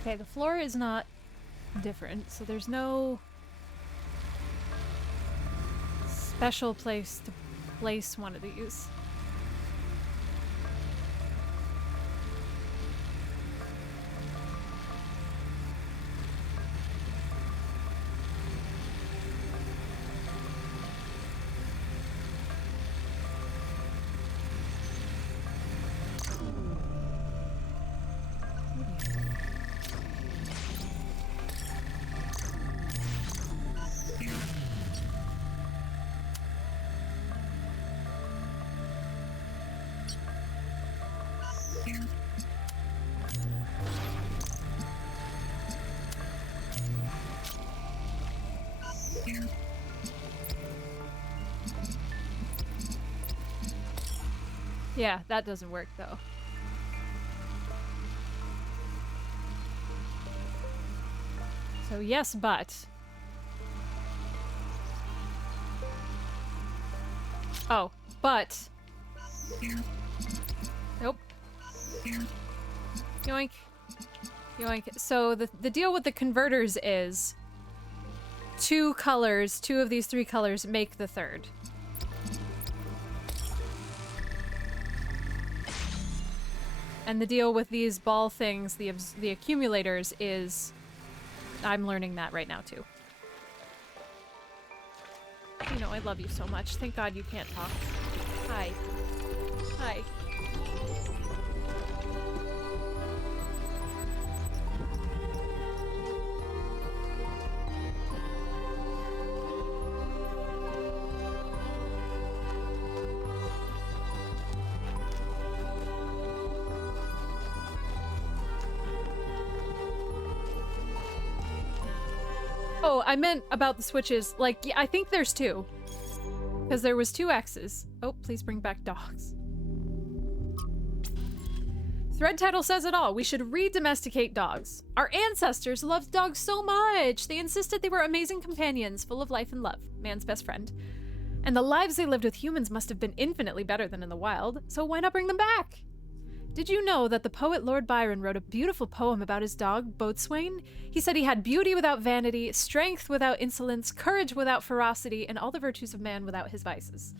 Okay, the floor is not different, so there's no special place to place one of these. Yeah, that doesn't work though. So yes, but. Oh, but. Nope. Yoink. Yoink. So the deal with the converters is two colors, two of these three colors make the third. And the deal with these ball things, the accumulators, is... I'm learning that right now, too. You know, I love you so much. Thank God you can't talk. Hi. Hi. Oh, I meant about the switches. Like, yeah, I think there's two. Because there was two X's. Oh, please bring back dogs. Thread title says it all. We should re-domesticate dogs. Our ancestors loved dogs so much. They insisted they were amazing companions, full of life and love. Man's best friend. And the lives they lived with humans must have been infinitely better than in the wild. So why not bring them back? Did you know that the poet Lord Byron wrote a beautiful poem about his dog, Boatswain? He said he had beauty without vanity, strength without insolence, courage without ferocity, and all the virtues of man without his vices.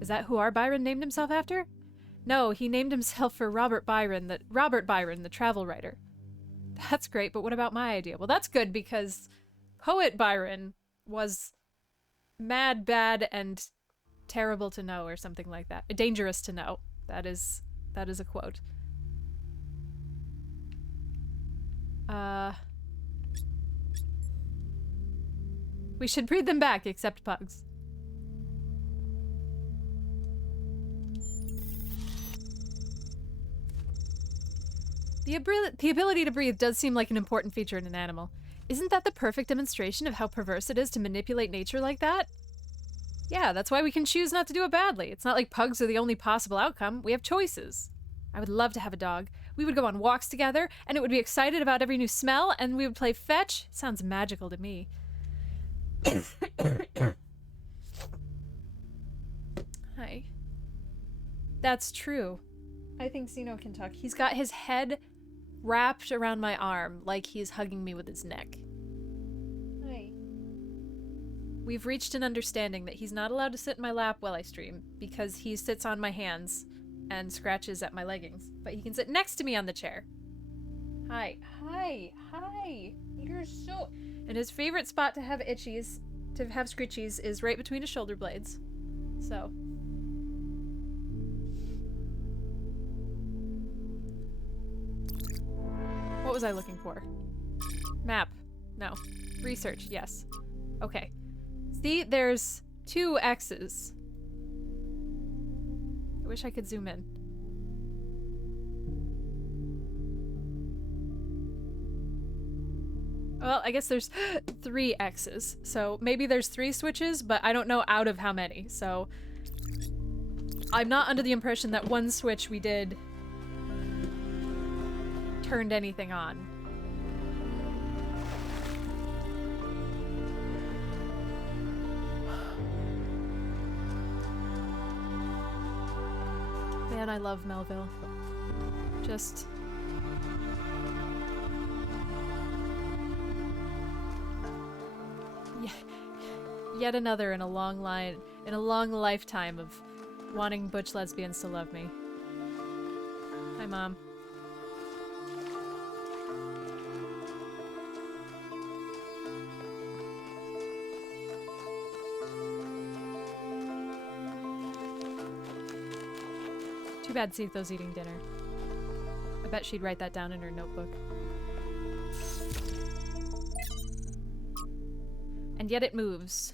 Is that who our Byron named himself after? No, he named himself for Robert Byron, the travel writer. That's great, but what about my idea? Well, that's good because poet Byron was mad, bad, and terrible to know, or something like that. Dangerous to know. That is a quote. We should breed them back, except pugs. The ability to breathe does seem like an important feature in an animal. Isn't that the perfect demonstration of how perverse it is to manipulate nature like that? Yeah, that's why we can choose not to do it badly. It's not like pugs are the only possible outcome. We have choices. I would love to have a dog. We would go on walks together, and it would be excited about every new smell, and we would play fetch. Sounds magical to me. Hi. That's true. I think Zeno can talk. He's got his head wrapped around my arm like he's hugging me with his neck. Hi. We've reached an understanding that he's not allowed to sit in my lap while I stream because he sits on my hands and scratches at my leggings. But he can sit next to me on the chair. Hi. Hi. Hi. You're so... And his favorite spot to have itchies, to have scritchies, is right between his shoulder blades. So... What was I looking for? Map. No. Research. Yes. Okay. See, there's two X's. I wish I could zoom in. Well, I guess there's three X's. So maybe there's three switches, but I don't know out of how many. So I'm not under the impression that one switch we did turned anything on. Man, I love Melville. Just... Yet another in a long lifetime of wanting butch lesbians to love me. Hi, Mom. Too bad Sitho's eating dinner. I bet she'd write that down in her notebook. And yet it moves.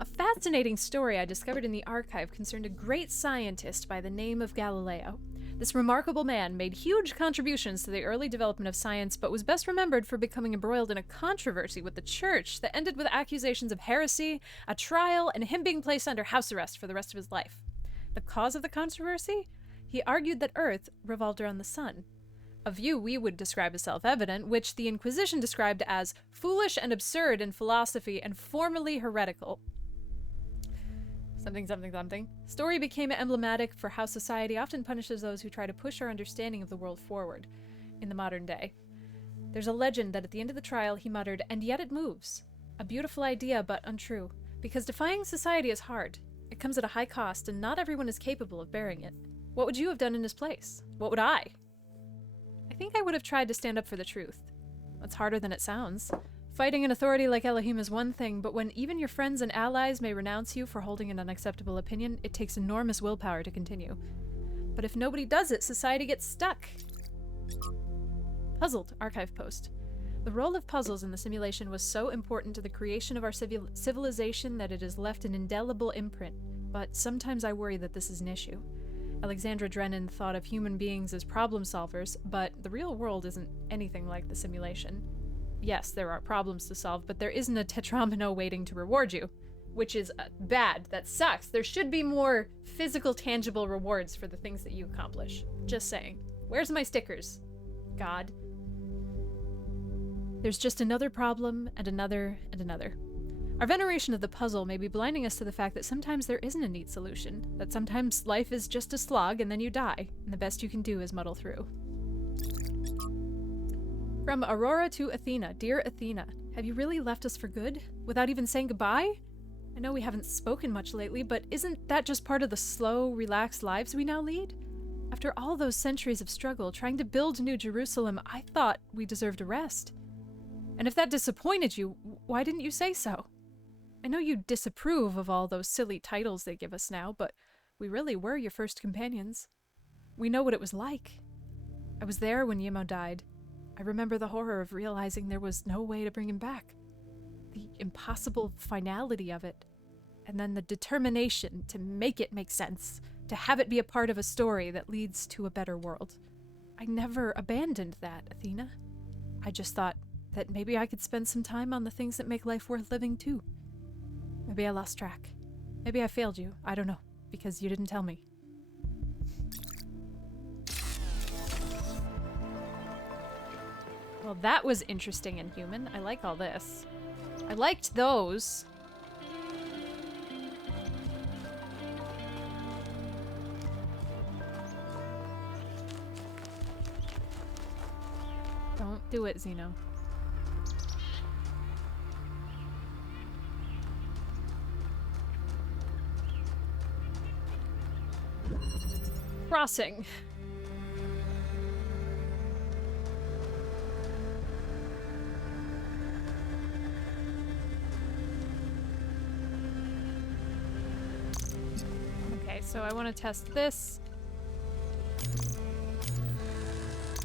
A fascinating story I discovered in the archive concerned a great scientist by the name of Galileo. This remarkable man made huge contributions to the early development of science, but was best remembered for becoming embroiled in a controversy with the church that ended with accusations of heresy, a trial, and him being placed under house arrest for the rest of his life. The cause of the controversy? He argued that Earth revolved around the sun. A view we would describe as self-evident, which the Inquisition described as foolish and absurd in philosophy and formally heretical. Something, something, something. Story became emblematic for how society often punishes those who try to push our understanding of the world forward in the modern day. There's a legend that at the end of the trial he muttered, "And yet it moves." A beautiful idea, but untrue. Because defying society is hard. It comes at a high cost, and not everyone is capable of bearing it. What would you have done in his place? What would I? I think I would have tried to stand up for the truth. That's harder than it sounds. Fighting an authority like Elohim is one thing, but when even your friends and allies may renounce you for holding an unacceptable opinion, it takes enormous willpower to continue. But if nobody does it, society gets stuck. Puzzled, archive post. The role of puzzles in the simulation was so important to the creation of our civilization that it has left an indelible imprint, but sometimes I worry that this is an issue. Alexandra Drennan thought of human beings as problem solvers, but the real world isn't anything like the simulation. Yes, there are problems to solve, but there isn't a tetramino waiting to reward you, which is bad. That sucks. There should be more physical, tangible rewards for the things that you accomplish. Just saying. Where's my stickers? God. There's just another problem, and another, and another. Our veneration of the puzzle may be blinding us to the fact that sometimes there isn't a neat solution, that sometimes life is just a slog and then you die, and the best you can do is muddle through. From Aurora to Athena. Dear Athena, have you really left us for good? Without even saying goodbye? I know we haven't spoken much lately, but isn't that just part of the slow, relaxed lives we now lead? After all those centuries of struggle, trying to build New Jerusalem, I thought we deserved a rest. And if that disappointed you, why didn't you say so? I know you disapprove of all those silly titles they give us now, but we really were your first companions. We know what it was like. I was there when Yemo died. I remember the horror of realizing there was no way to bring him back. The impossible finality of it. And then the determination to make it make sense. To have it be a part of a story that leads to a better world. I never abandoned that, Athena. I just thought that maybe I could spend some time on the things that make life worth living too. Maybe I lost track. Maybe I failed you. I don't know, because you didn't tell me. Well, that was interesting and human. I like all this. I liked those. Don't do it, Xeno. Crossing. Okay, so I want to test this.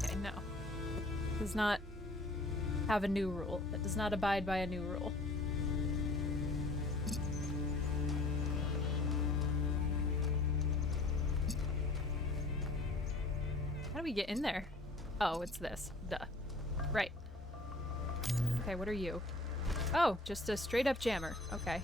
Okay, no. Does not have a new rule. That does not abide by a new rule. How do we get in there? Oh, it's this. Duh. Right. Okay, what are you? Oh, just a straight up jammer. Okay.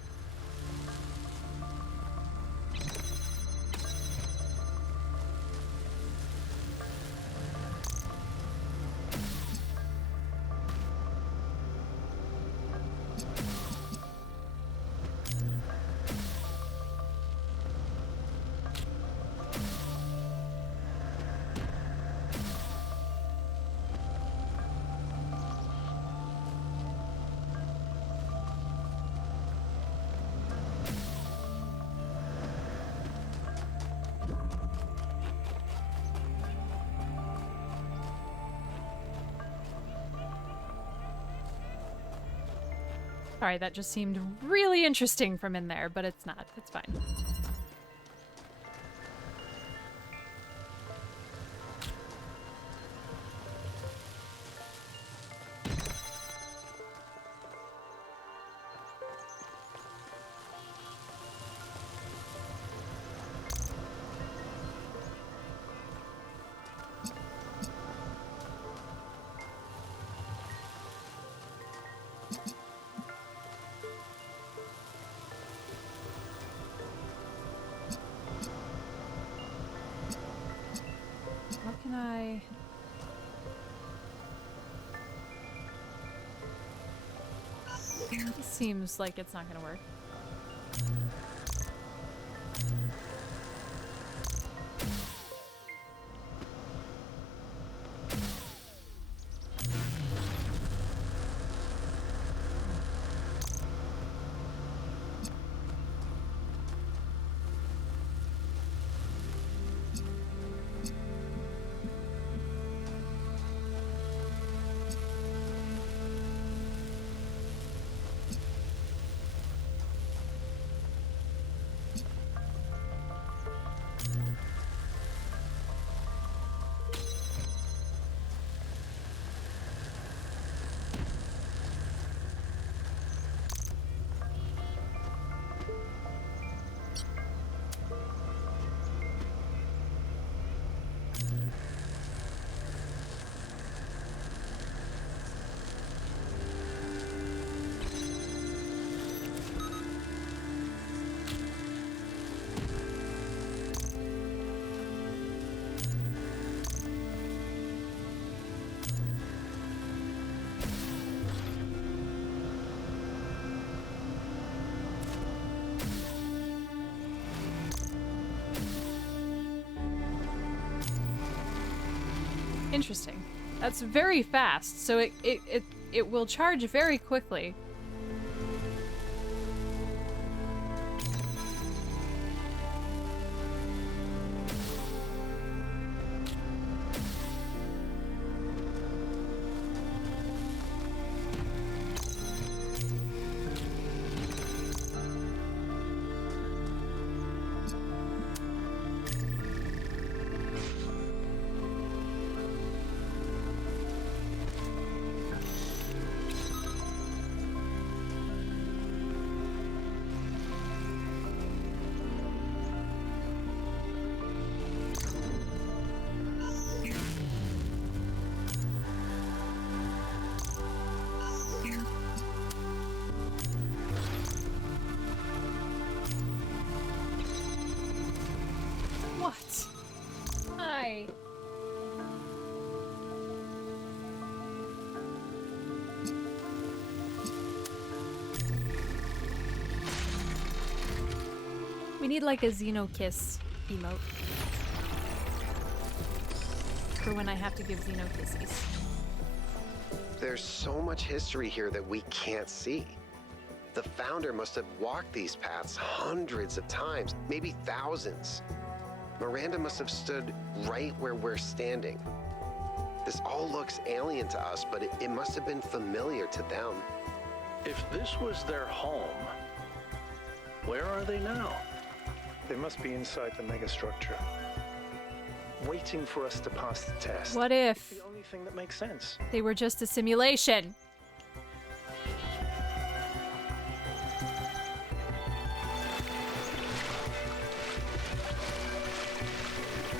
Sorry, that just seemed really interesting from in there, but it's not. It's fine. How can I... This seems like it's not gonna work. Interesting. That's very fast, so it will charge very quickly. What? Hi. We need like a Xeno kiss emote. For when I have to give Xeno kisses. There's so much history here that we can't see. The founder must have walked these paths hundreds of times, maybe thousands. Miranda must have stood right where we're standing. This all looks alien to us, but it must have been familiar to them. If this was their home, where are they now? They must be inside the megastructure, waiting for us to pass the test. What if The only thing that makes sense. they were just a simulation?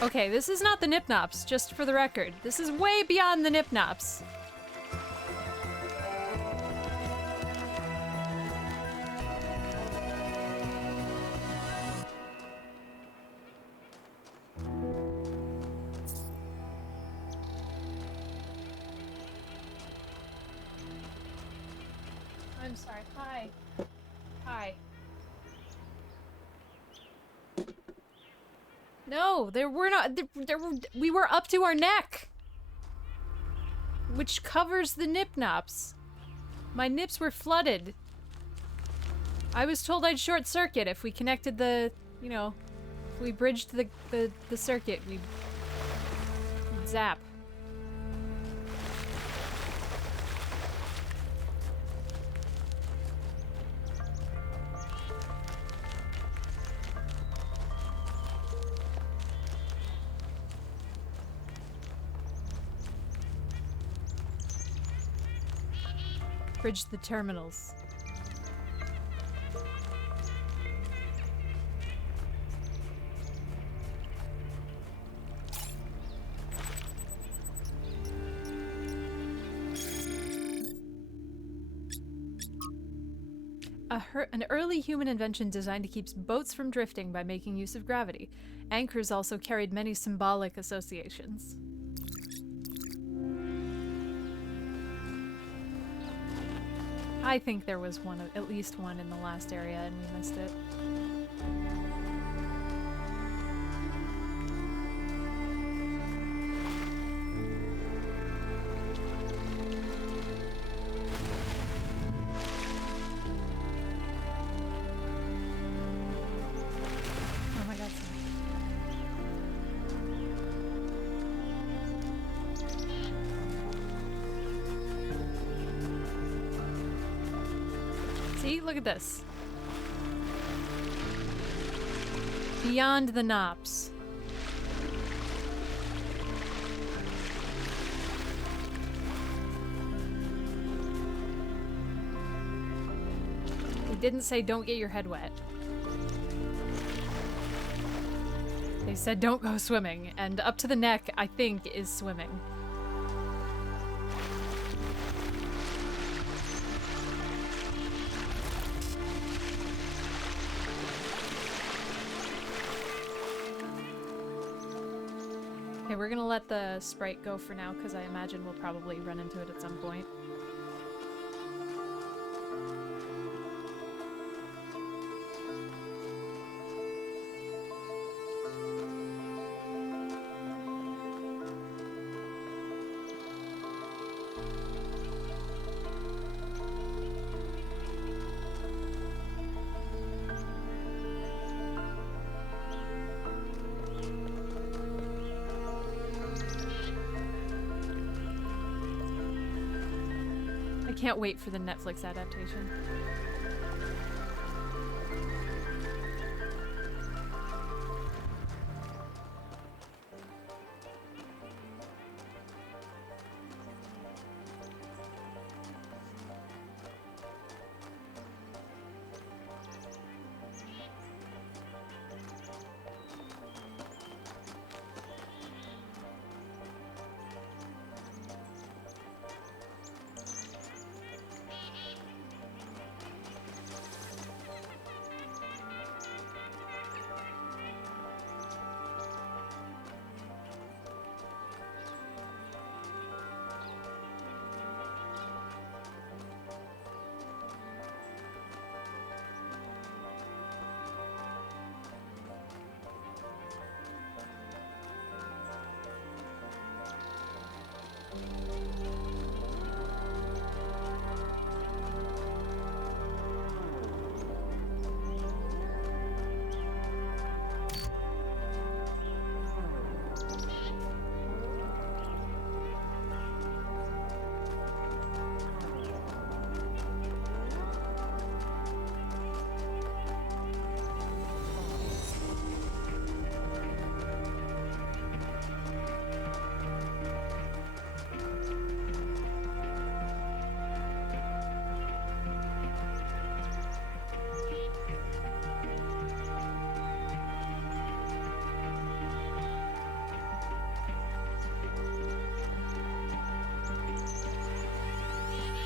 Okay, this is not the Nipnops, just for the record. This is way beyond the Nipnops. I'm sorry. Hi. Hi. No, there were not. We were up to our neck, which covers the Nipnops. My nips were flooded. I was told I'd short circuit if we connected the, you know, if we bridged the circuit. We'd zap. Bridge the terminals. An early human invention designed to keep boats from drifting by making use of gravity. Anchors also carried many symbolic associations. I think there was one, at least one in the last area, and we missed it. Oh my god, sorry. See, look at this. Beyond the Nops. They didn't say don't get your head wet. They said don't go swimming, and up to the neck, I think, is swimming. Okay, we're gonna let the sprite go for now, because I imagine we'll probably run into it at some point. can't wait for the Netflix adaptation.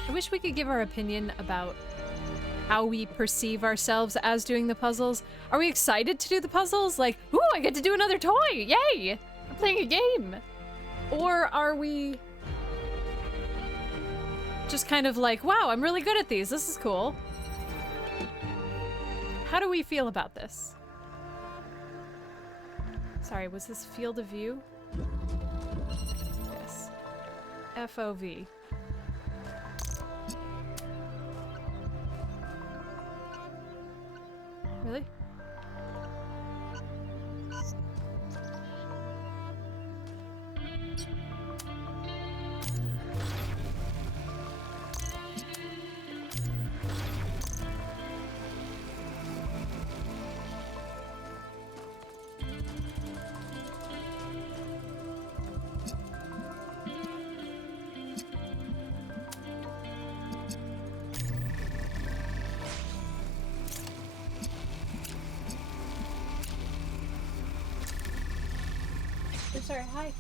I wish we could give our opinion about how we perceive ourselves as doing the puzzles. Are we excited to do the puzzles? Like, ooh, I get to do another toy! Yay! I'm playing a game! Or are we just kind of like, wow, I'm really good at these. This is cool. How do we feel about this? Sorry, was this field of view? Yes. FOV. Really? Sorry, hi.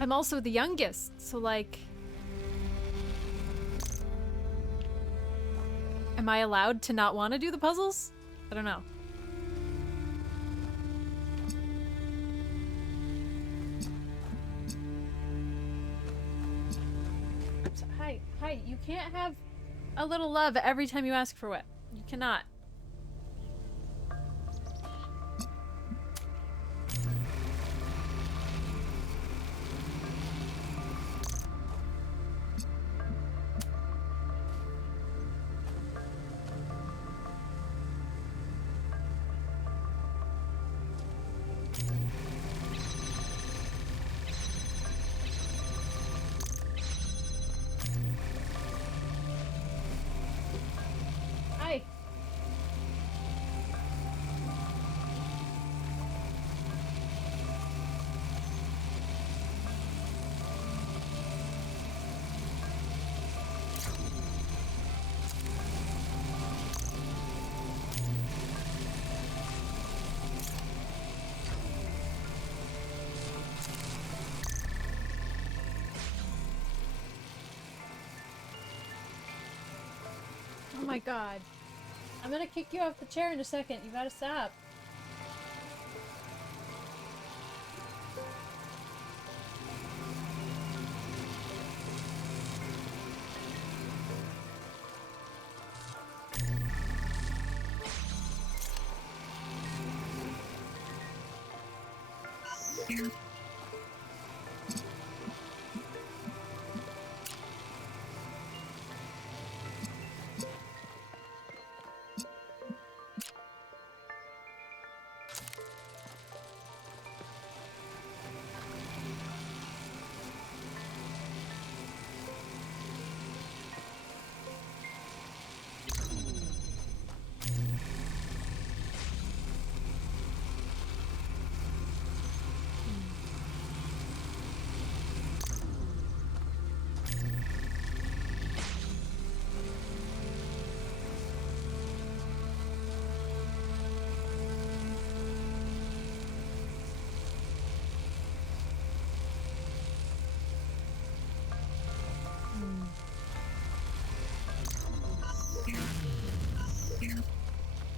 I'm also the youngest, so like, am I allowed to not want to do the puzzles? I don't know. Hi, you can't have a little love every time you ask for what. You cannot. Oh my god. I'm gonna kick you off the chair in a second. You gotta stop.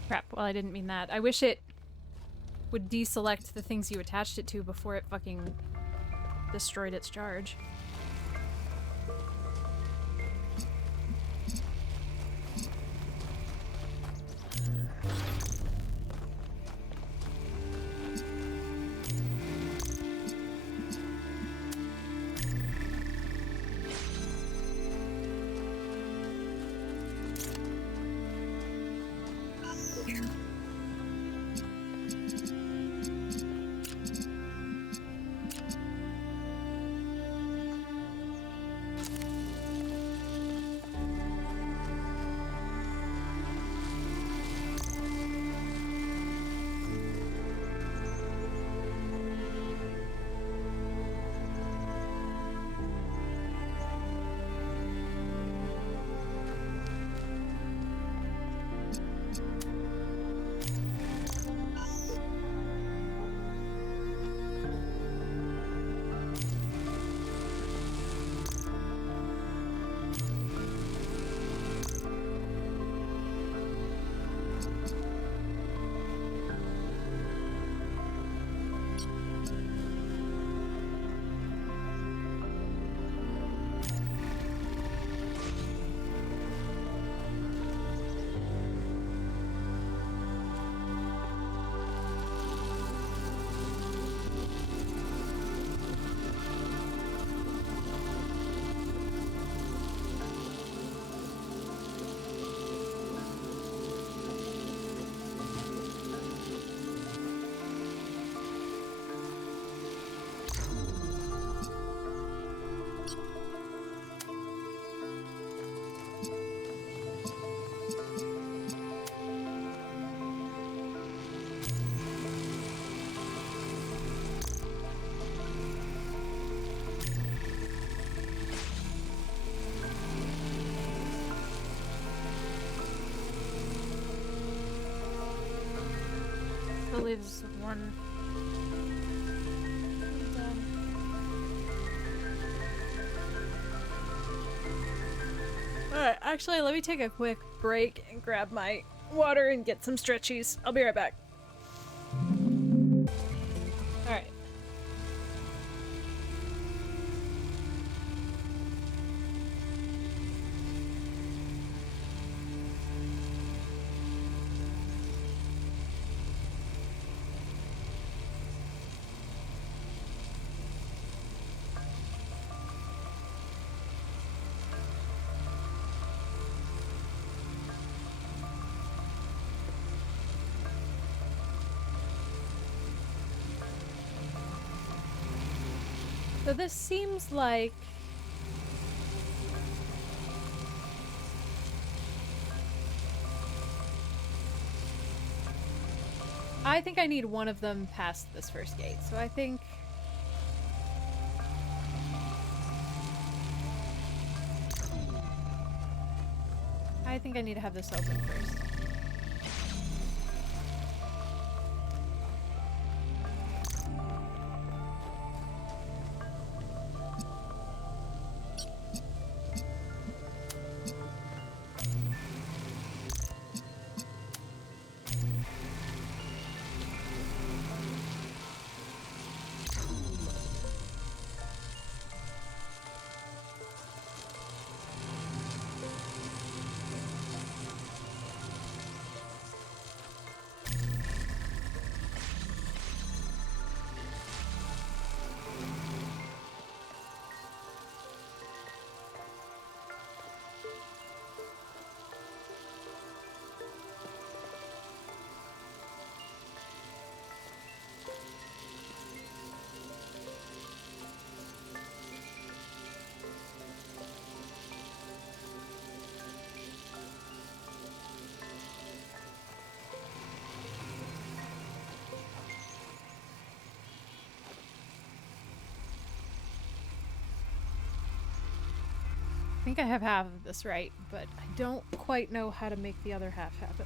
Crap, well, I didn't mean that. I wish it would deselect the things you attached it to before it fucking destroyed its charge. Still leaves one. Alright, actually, let me take a quick break and grab my water and get some stretchies. I'll be right back. Alright. So this seems like I think I need one of them past this first gate. So I think I need to have this open first. I think I have half of this right, but I don't quite know how to make the other half happen.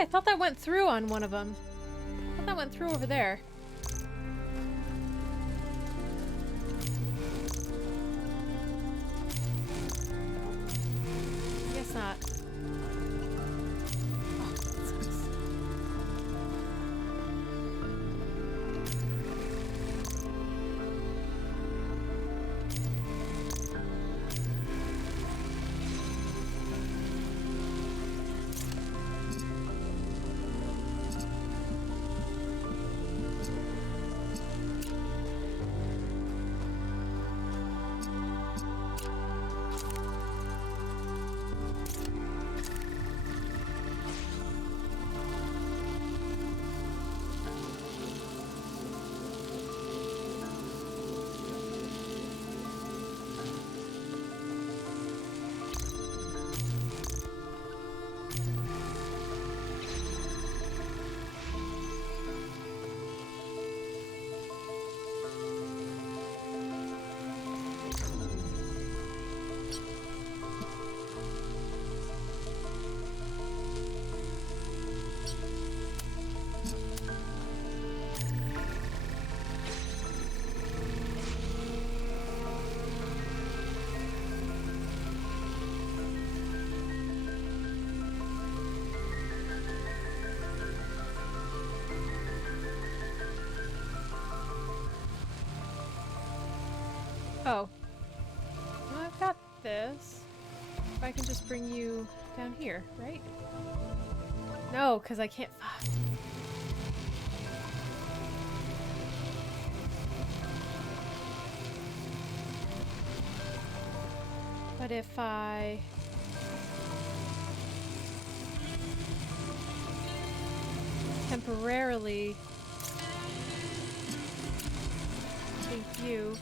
I thought that went through on one of them. I thought that went through over there. Guess not. Oh, that sucks. Oh. Well, I've got this. If I can just bring you down here, right? No, because I can't. Fuck. But if I... temporarily think you...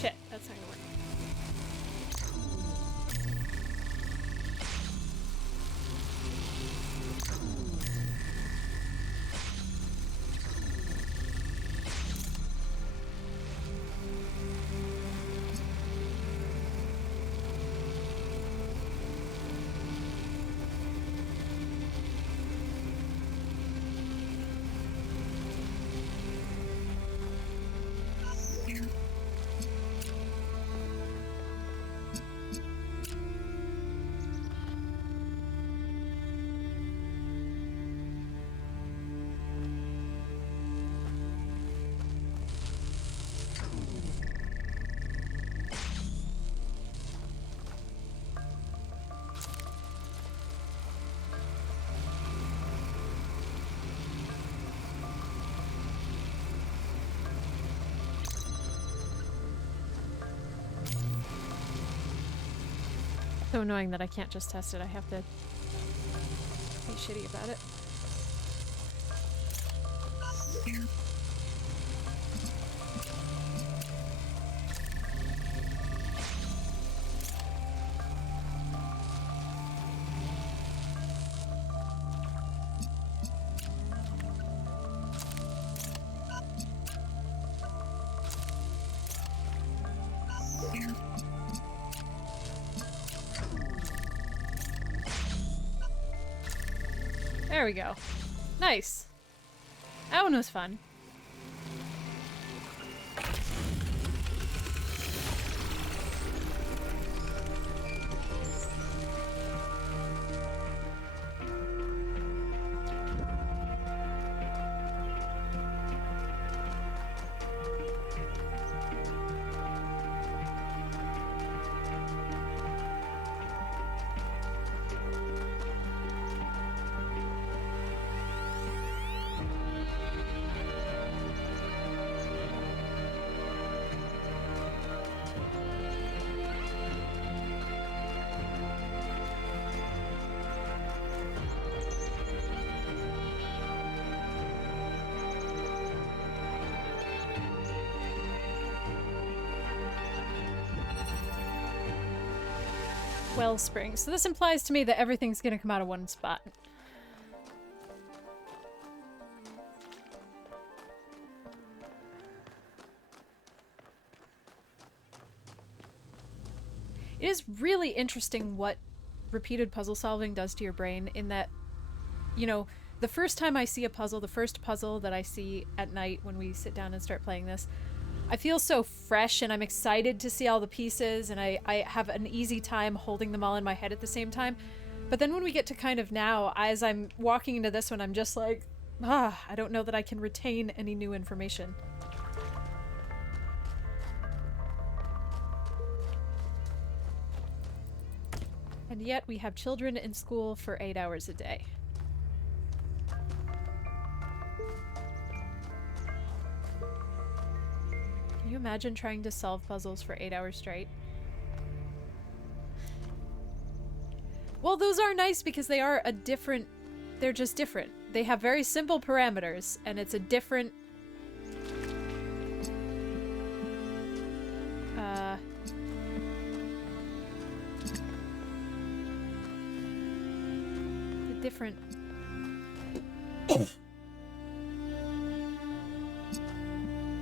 Shit, that's not gonna work. So annoying that I can't just test it. I have to be shitty about it. There we go. Nice. That one was fun. Wellspring. So this implies to me that everything's gonna come out of one spot. It is really interesting what repeated puzzle solving does to your brain, in that, you know, the first time I see a puzzle, the first puzzle that I see at night when we sit down and start playing this, I feel so fresh and I'm excited to see all the pieces, and I have an easy time holding them all in my head at the same time. But then when we get to kind of now, as I'm walking into this one, I'm just like, I don't know that I can retain any new information. And yet we have children in school for 8 hours a day. Can you imagine trying to solve puzzles for 8 hours straight? Well, those are nice because they are a different... They're just different. They have very simple parameters, and it's a different... different...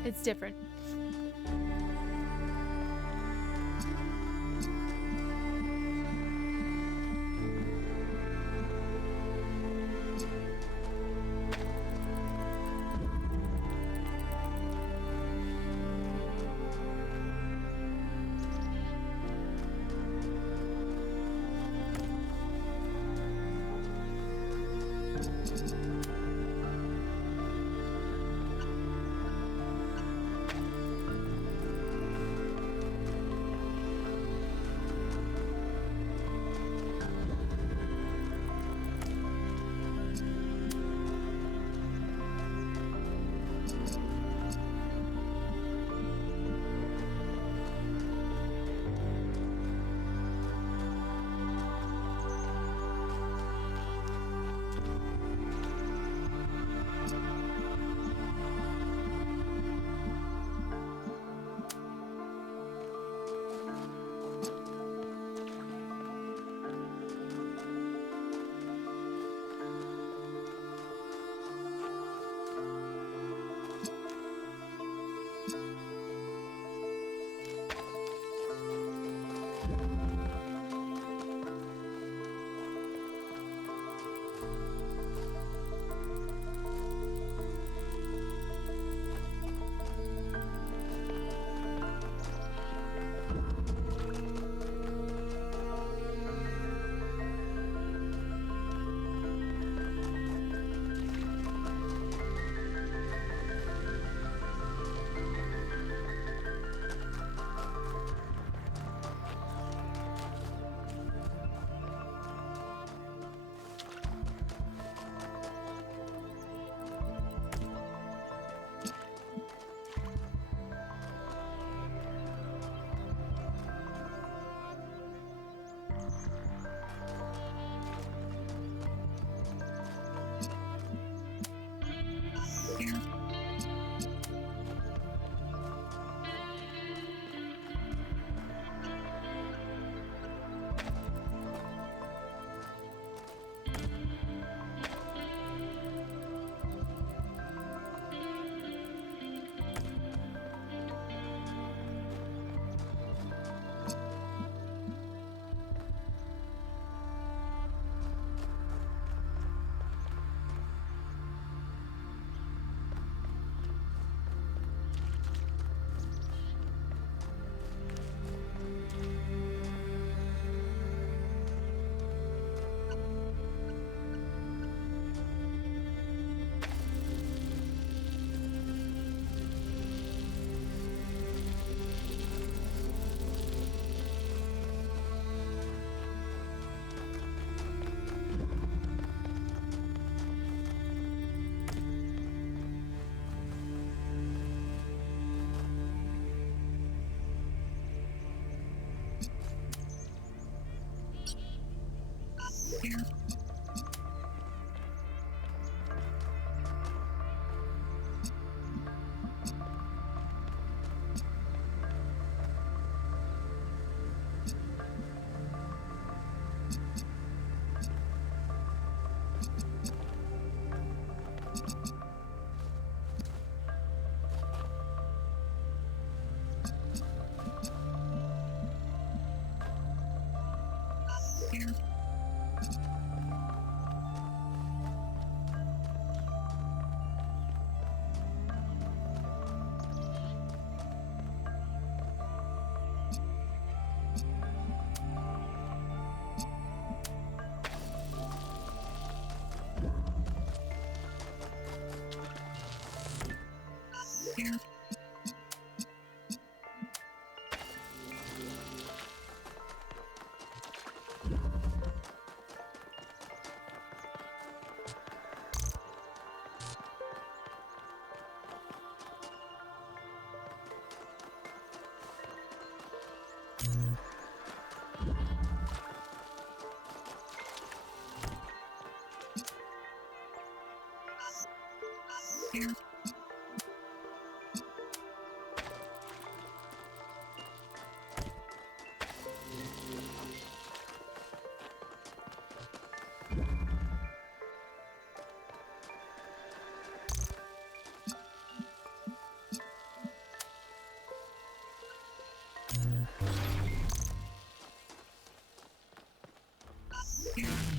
It's different.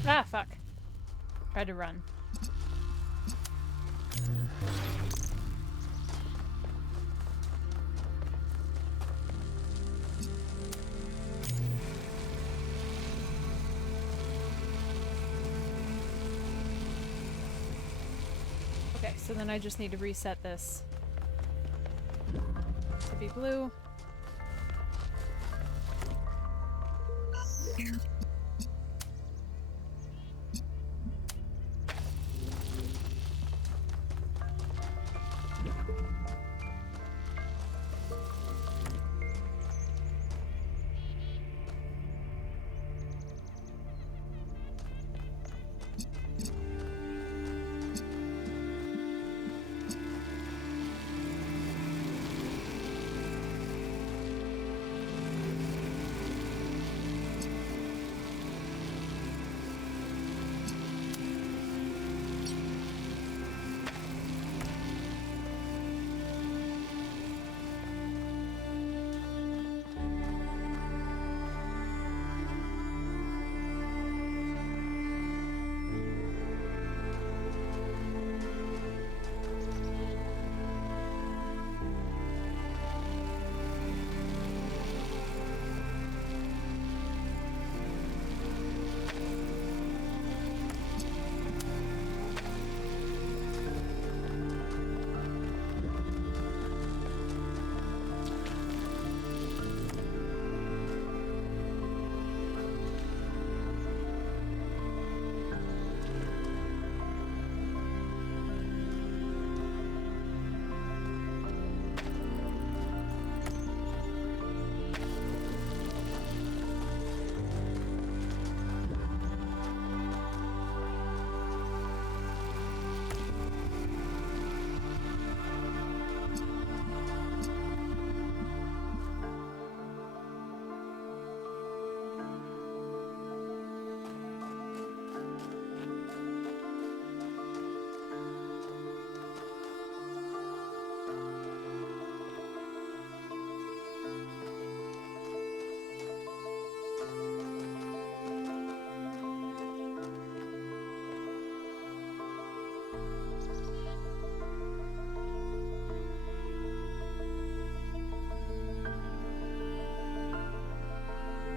Ah, fuck. Tried to run. Okay, so then I just need to reset this to be blue.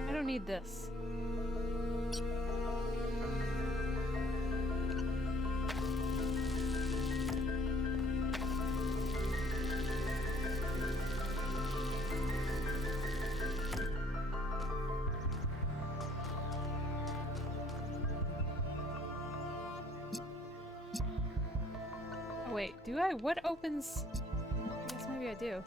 I don't need this. Oh wait, do I? What opens? I guess maybe I do.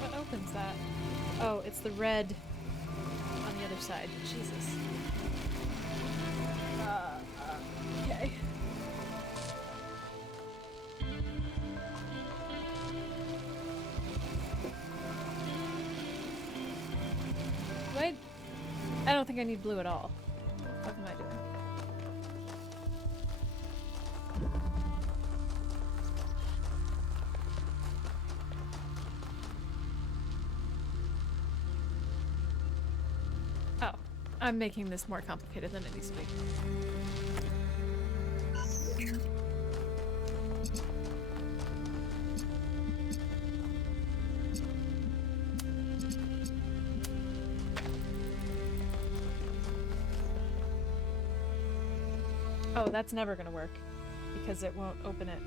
What opens that? Oh, it's the red on the other side. Jesus. Okay. Wait. I don't think I need blue at all. What am I doing? Oh, I'm making this more complicated than it needs to be. Oh, that's never gonna work. Because it won't open it.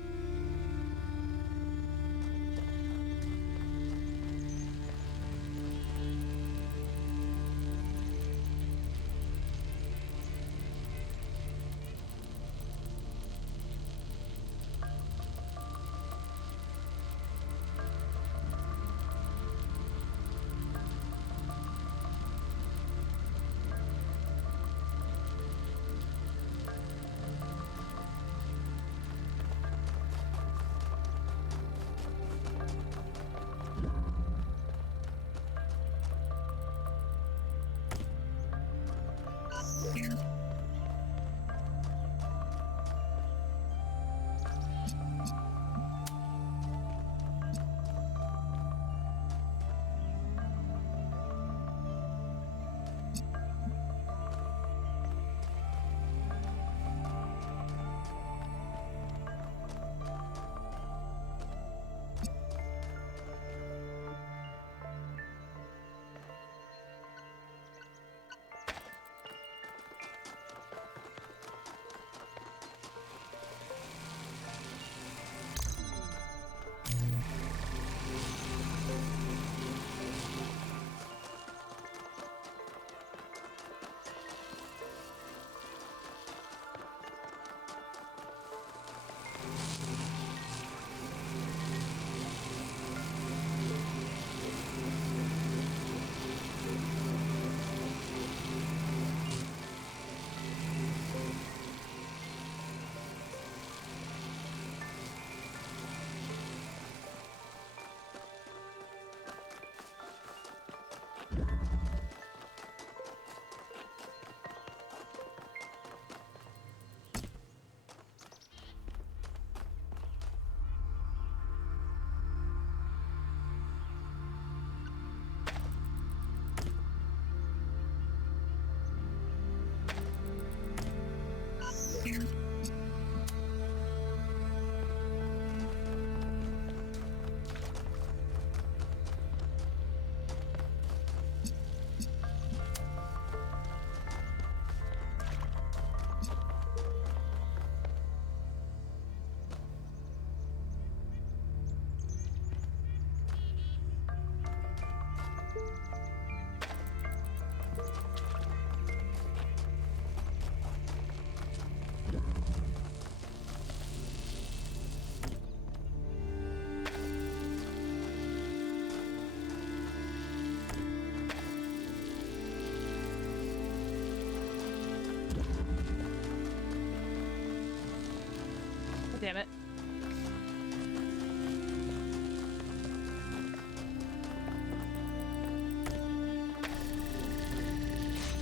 Damn it.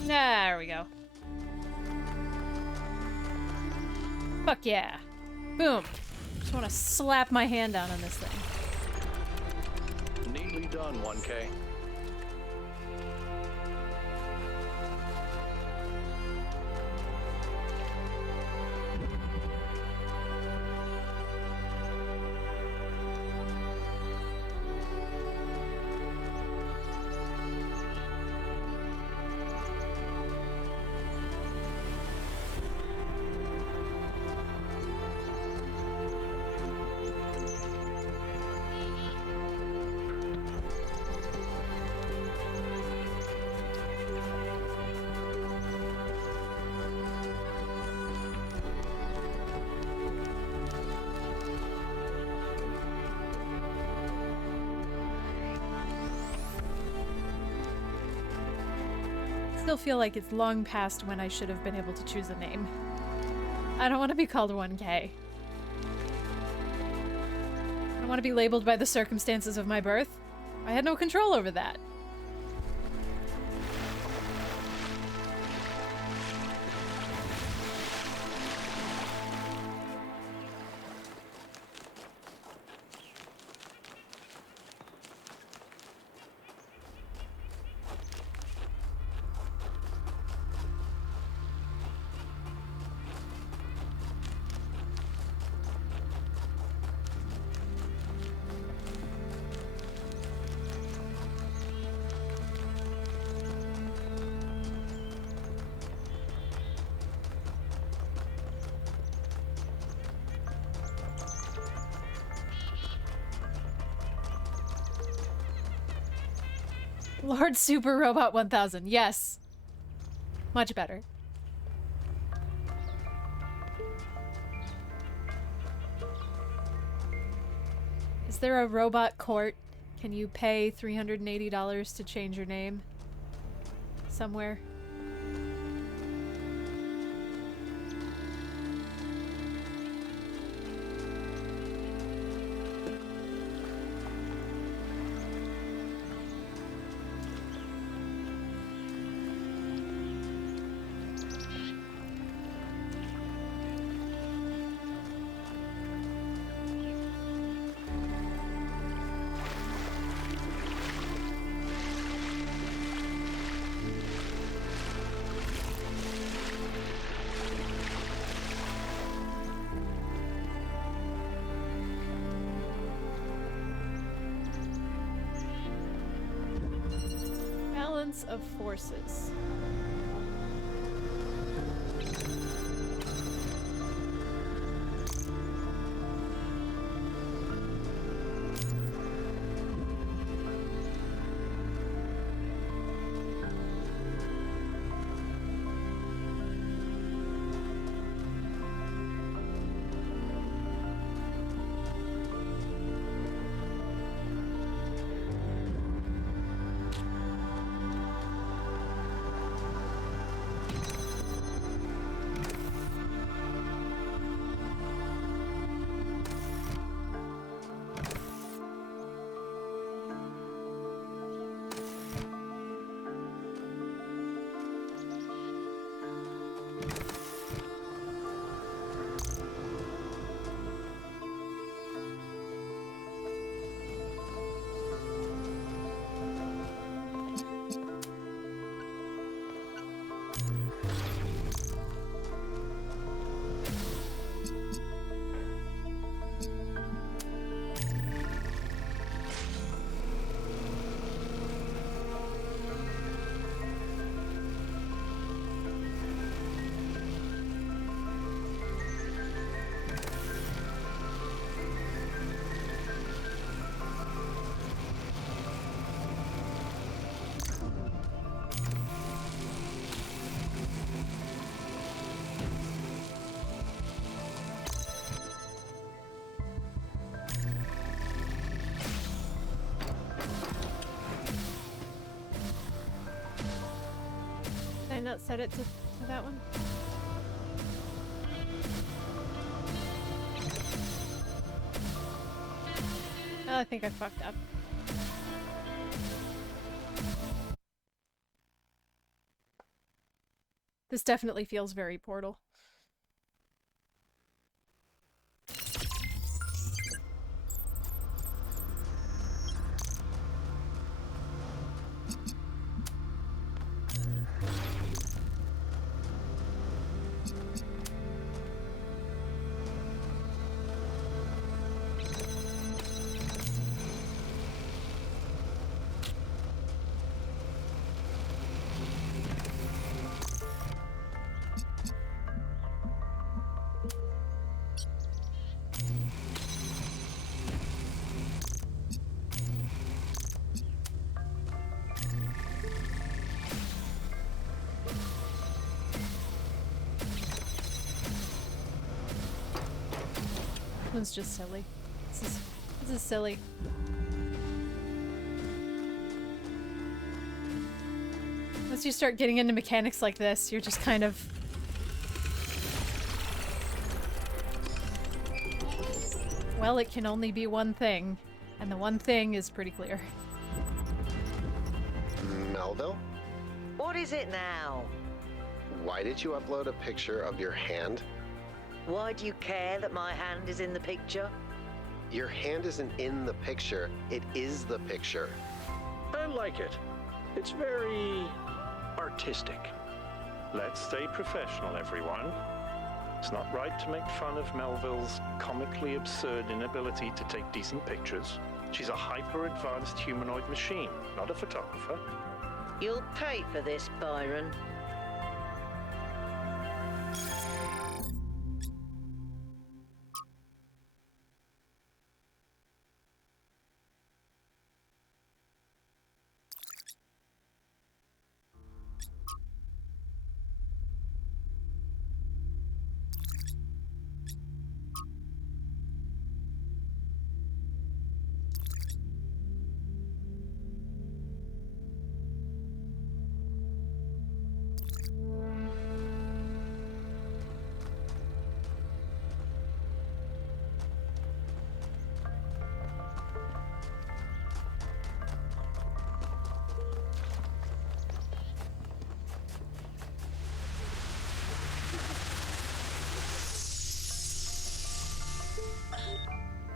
There we go. Fuck yeah. Boom. Just want to slap my hand down on this thing. Neatly done, 1K. Still feel like it's long past when I should have been able to choose a name. I don't want to be called 1K. I don't want to be labeled by the circumstances of my birth. I had no control over that. Lord Super Robot 1000. Yes. Much better. Is there a robot court? Can you pay $380 to change your name? Somewhere? Balance of forces. Did I not set it to that one? Oh, I think I fucked up. This definitely feels very Portal. This is just silly. This is silly. Once you start getting into mechanics like this, you're just kind of... Well, it can only be one thing, and the one thing is pretty clear. Melville? What is it now? Why did you upload a picture of your hand? Why do you care that my hand is in the picture? Your hand isn't in the picture, it is the picture. I like it. It's very artistic. Let's stay professional, everyone. It's not right to make fun of Melville's comically absurd inability to take decent pictures. She's a hyper-advanced humanoid machine, not a photographer. You'll pay for this, Byron.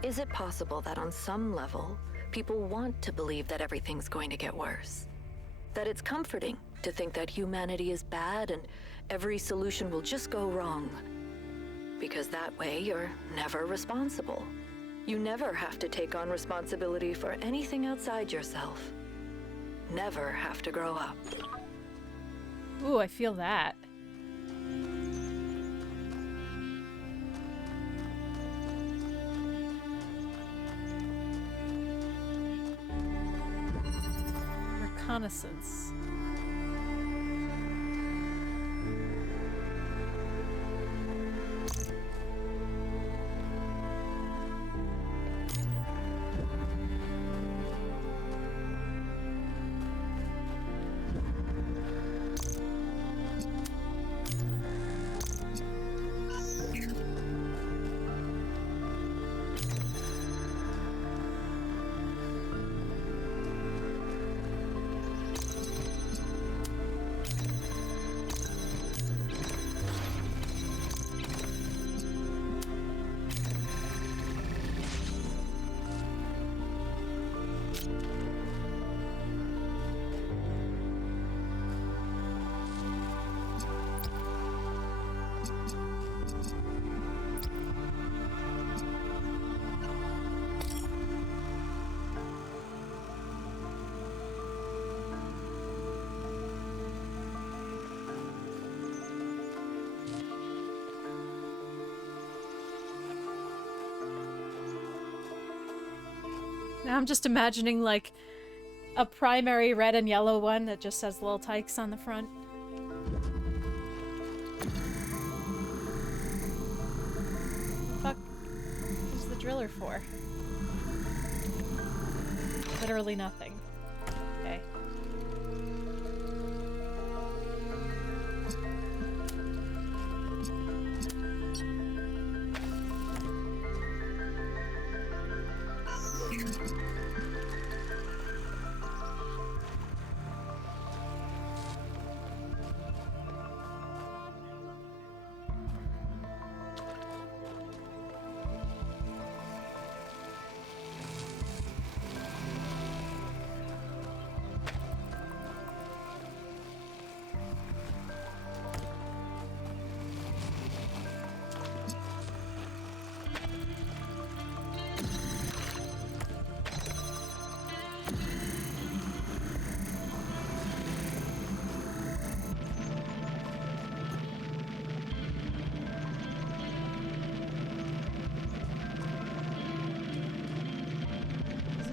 Is it possible that on some level, people want to believe that everything's going to get worse? That it's comforting to think that humanity is bad and every solution will just go wrong? Because that way, you're never responsible. You never have to take on responsibility for anything outside yourself. Never have to grow up. Ooh, I feel that. Reconnaissance. Now I'm just imagining, like, a primary red and yellow one that just has little tykes on the front. Fuck is the driller for? Literally nothing. Okay.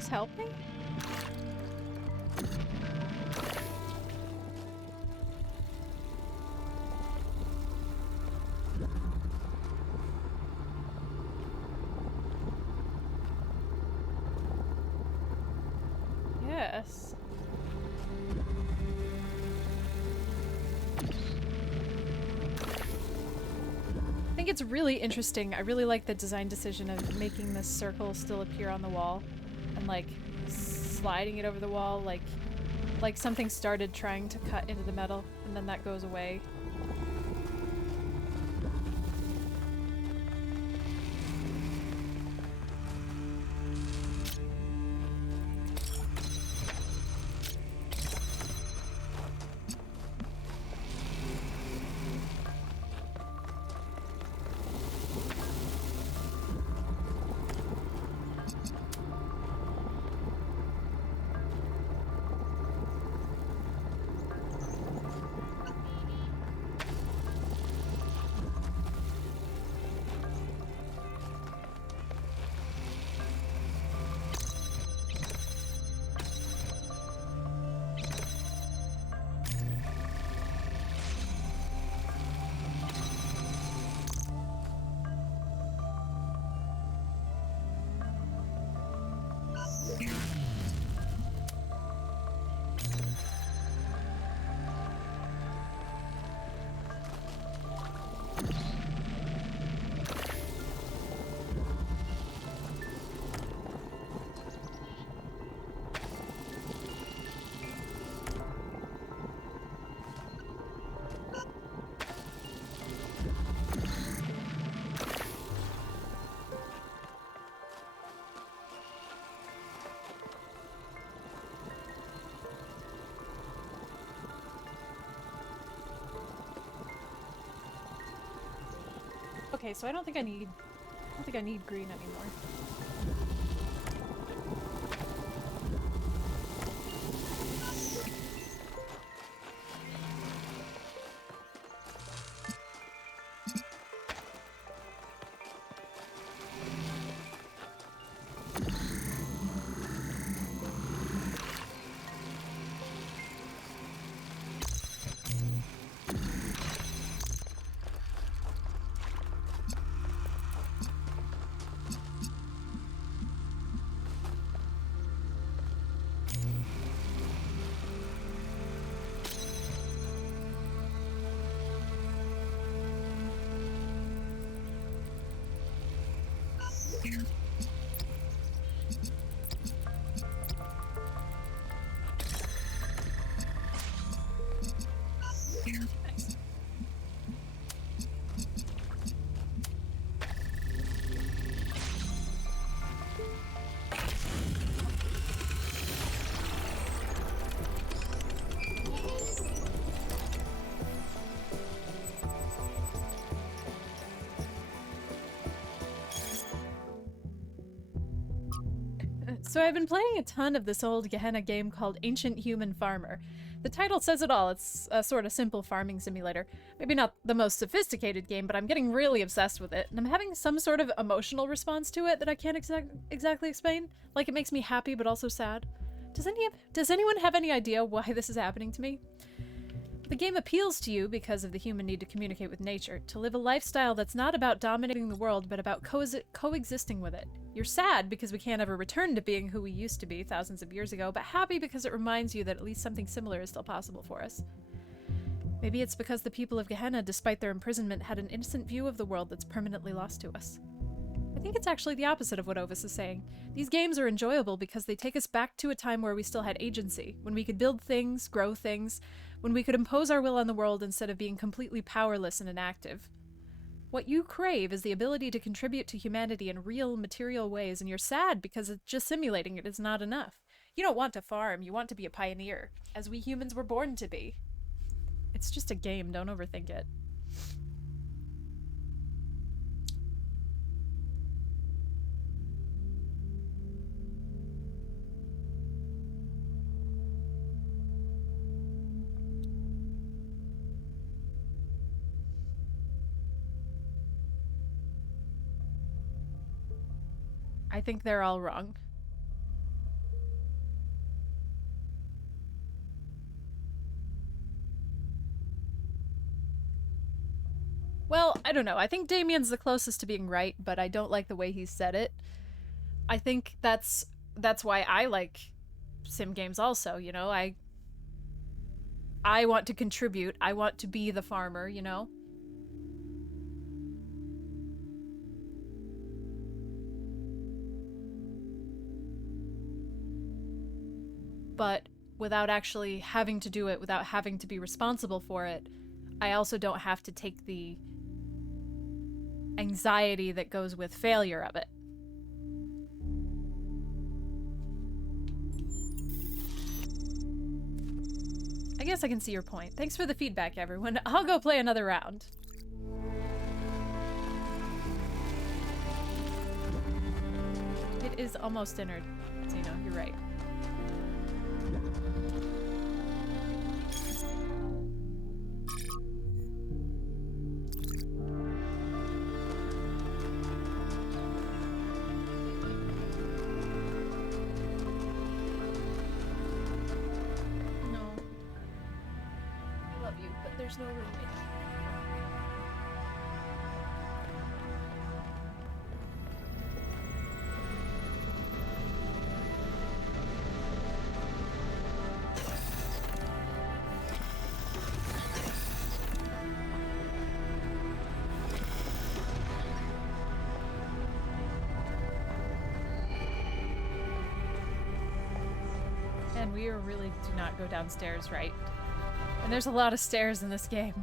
Helping? Yes. I think it's really interesting. I really like the design decision of making this circle still appear on the wall and like sliding it over the wall like something started trying to cut into the metal and then that goes away. Okay, so I don't think I need green anymore. So I've been playing a ton of this old Gehenna game called Ancient Human Farmer. The title says it all. It's a sort of simple farming simulator. Maybe not the most sophisticated game, but I'm getting really obsessed with it, and I'm having some sort of emotional response to it that I can't exactly explain. Like, it makes me happy, but also sad. Does anyone have any idea why this is happening to me? The game appeals to you because of the human need to communicate with nature, to live a lifestyle that's not about dominating the world, but about coexisting with it. You're sad because we can't ever return to being who we used to be thousands of years ago, but happy because it reminds you that at least something similar is still possible for us. Maybe it's because the people of Gehenna, despite their imprisonment, had an innocent view of the world that's permanently lost to us. I think it's actually the opposite of what Ovis is saying. These games are enjoyable because they take us back to a time where we still had agency, when we could build things, grow things, when we could impose our will on the world instead of being completely powerless and inactive. What you crave is the ability to contribute to humanity in real, material ways, and you're sad because just simulating it is not enough. You don't want to farm, you want to be a pioneer, as we humans were born to be. It's just a game, don't overthink it. I think they're all wrong. Well, I don't know. I think Damien's the closest to being right, but I don't like the way he said it. I think that's why I like sim games also, you know? I want to contribute. I want to be the farmer, you know? But without actually having to do it, without having to be responsible for it, I also don't have to take the anxiety that goes with failure of it. I guess I can see your point. Thanks for the feedback, everyone. I'll go play another round. It is almost dinner, Zeno. You're right. There's no room in. And we really do not go downstairs, right? And there's a lot of stairs in this game.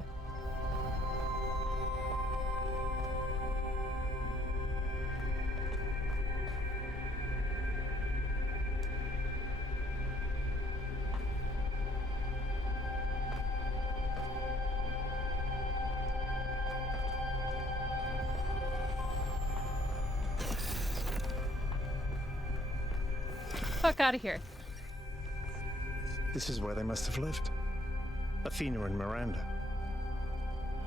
fuck out of here. This is where they must have lived. Athena and Miranda.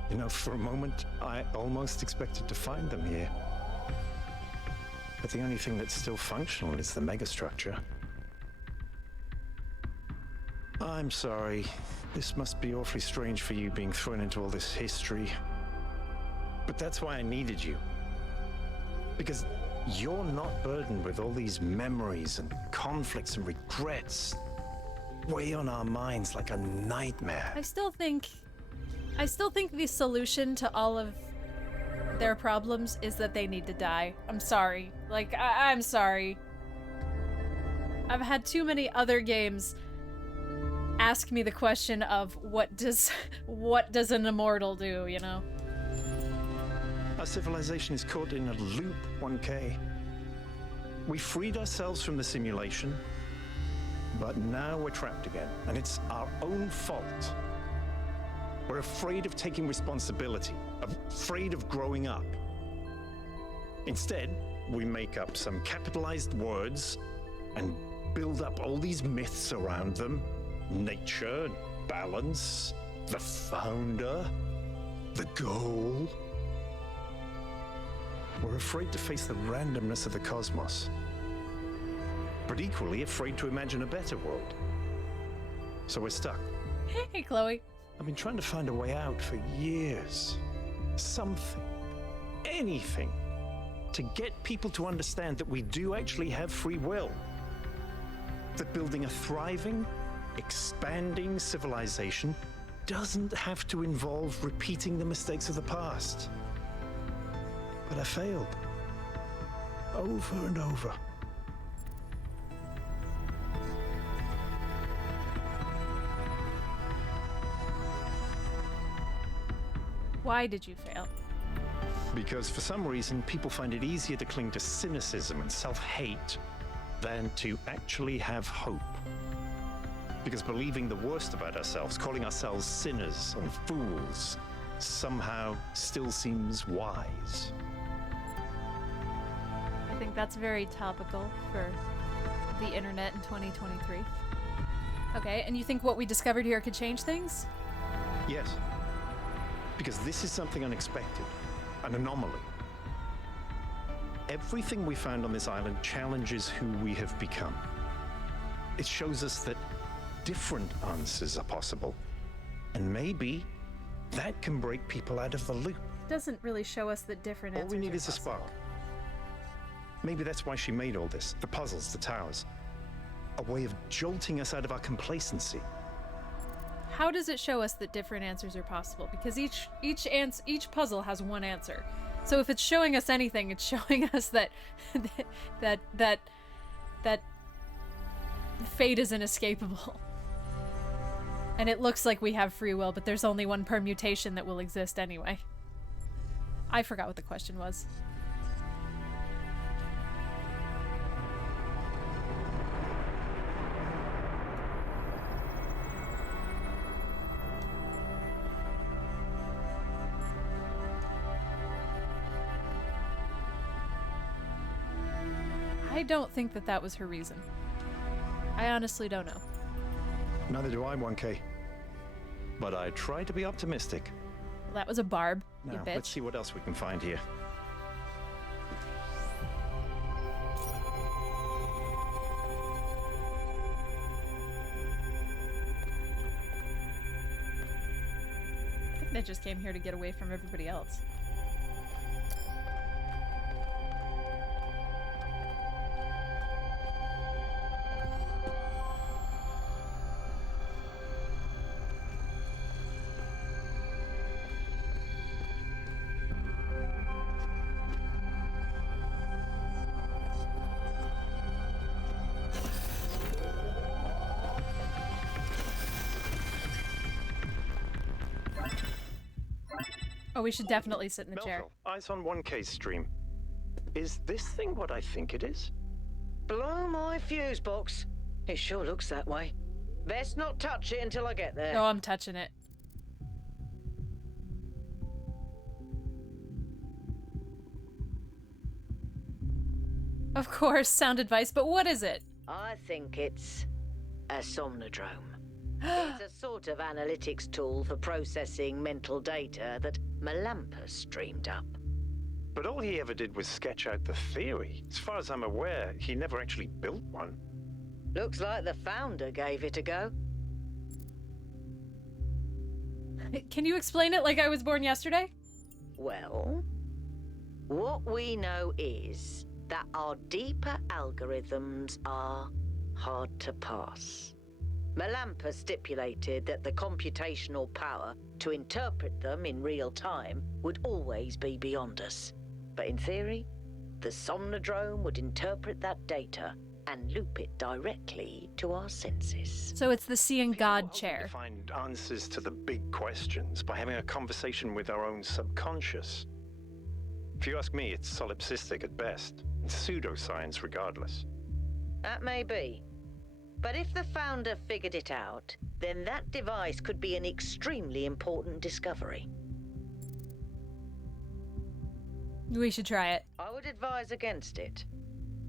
You know, for a moment, I almost expected to find them here. But the only thing that's still functional is the megastructure. I'm sorry. This must be awfully strange for you being thrown into all this history. But that's why I needed you. Because you're not burdened with all these memories and conflicts and regrets. Weigh on our minds like a nightmare. I still think the solution to all of their problems is that they need to die. I'm sorry. Like, I'm sorry. I've had too many other games ask me the question of what does an immortal do, you know? Our civilization is caught in a loop, 1K. We freed ourselves from the simulation, but now we're trapped again, and it's our own fault. We're afraid of taking responsibility, afraid of growing up. Instead, we make up some capitalized words and build up all these myths around them. Nature, balance, the founder, the goal. We're afraid to face the randomness of the cosmos, but equally afraid to imagine a better world. So we're stuck. Hey, Chloe. I've been trying to find a way out for years. Something, anything, to get people to understand that we do actually have free will. That building a thriving, expanding civilization doesn't have to involve repeating the mistakes of the past. But I failed. Over and over. Why did you fail? Because for some reason, people find it easier to cling to cynicism and self-hate than to actually have hope. Because believing the worst about ourselves, calling ourselves sinners and fools, somehow still seems wise. I think that's very topical for the internet in 2023. Okay, and you think what we discovered here could change things? Yes. Because this is something unexpected, an anomaly. Everything we found on this island challenges who we have become. It shows us that different answers are possible, and maybe that can break people out of the loop. It doesn't really show us that different answers All we need are is a possible. spark. Maybe that's why she made all this, the puzzles, the towers. A way of jolting us out of our complacency. How does it show us that different answers are possible? Because each puzzle has one answer. So if it's showing us anything, it's showing us that that fate is inescapable. And it looks like we have free will, but there's only one permutation that will exist anyway. I forgot what the question was. I don't think that was her reason. I honestly don't know. Neither do I, 1K. But I try to be optimistic. Well, that was a barb, you Now, bitch. let's see what else we can find here. I think they just came here to get away from everybody else. Oh, we should definitely sit in the chair. Melville, eyes on 1K's stream. Is this thing what I think it is? Blow my fuse box. It sure looks that way. Best not touch it until I get there. Oh, I'm touching it. Of course, sound advice, but what is it? I think it's a somnodrome. It's a sort of analytics tool for processing mental data that Melampus dreamed up. But all he ever did was sketch out the theory. As far as I'm aware, he never actually built one. Looks like the founder gave it a go. Can you explain it like I was born yesterday? Well, what we know is that our deeper algorithms are hard to pass. Melampus stipulated that the computational power to interpret them in real time would always be beyond us. But in theory, the somnodrome would interpret that data and loop it directly to our senses. So it's the seeing God People chair. to find answers to the big questions by having a conversation with our own subconscious. If you ask me, it's solipsistic at best. It's pseudoscience regardless. That may be. But if the founder figured it out, then that device could be an extremely important discovery. We should try it. I would advise against it.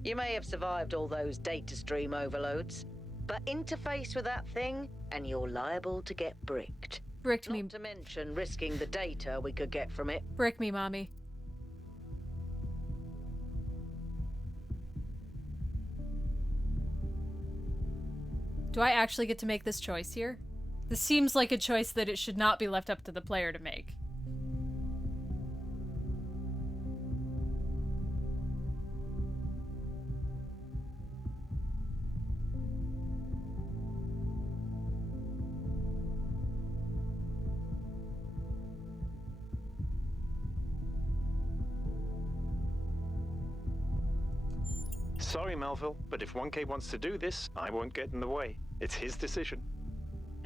You may have survived all those data stream overloads, but interface with that thing and you're liable to get bricked. Bricked me. Not to mention risking the data we could get from it. Brick me, mommy. Do I actually get to make this choice here? This seems like a choice that it should not be left up to the player to make. Sorry, Melville, but if 1K wants to do this, I won't get in the way. It's his decision.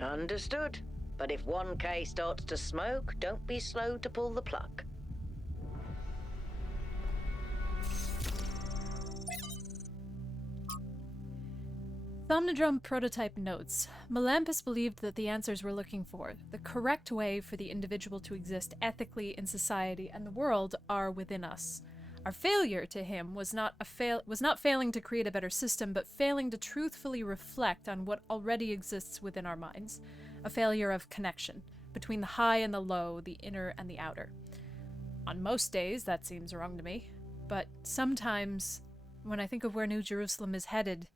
Understood. But if 1K starts to smoke, don't be slow to pull the plug. Somnodrome prototype notes. Melampus believed that the answers we're looking for, the correct way for the individual to exist ethically in society and the world, are within us. Our failure to him was not failing to create a better system, but failing to truthfully reflect on what already exists within our minds. A failure of connection between the high and the low, the inner and the outer. On most days, that seems wrong to me, but sometimes, when I think of where New Jerusalem is headed,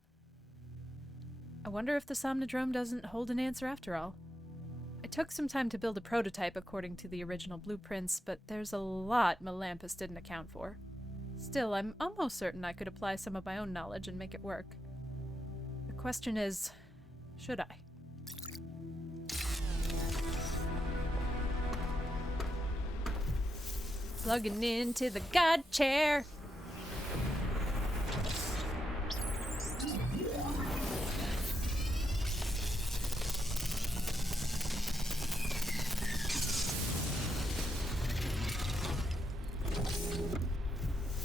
I wonder if the Somnodrome doesn't hold an answer after all. It took some time to build a prototype according to the original blueprints, but there's a lot Melampus didn't account for. Still, I'm almost certain I could apply some of my own knowledge and make it work. The question is, should I? Plugging into the God chair.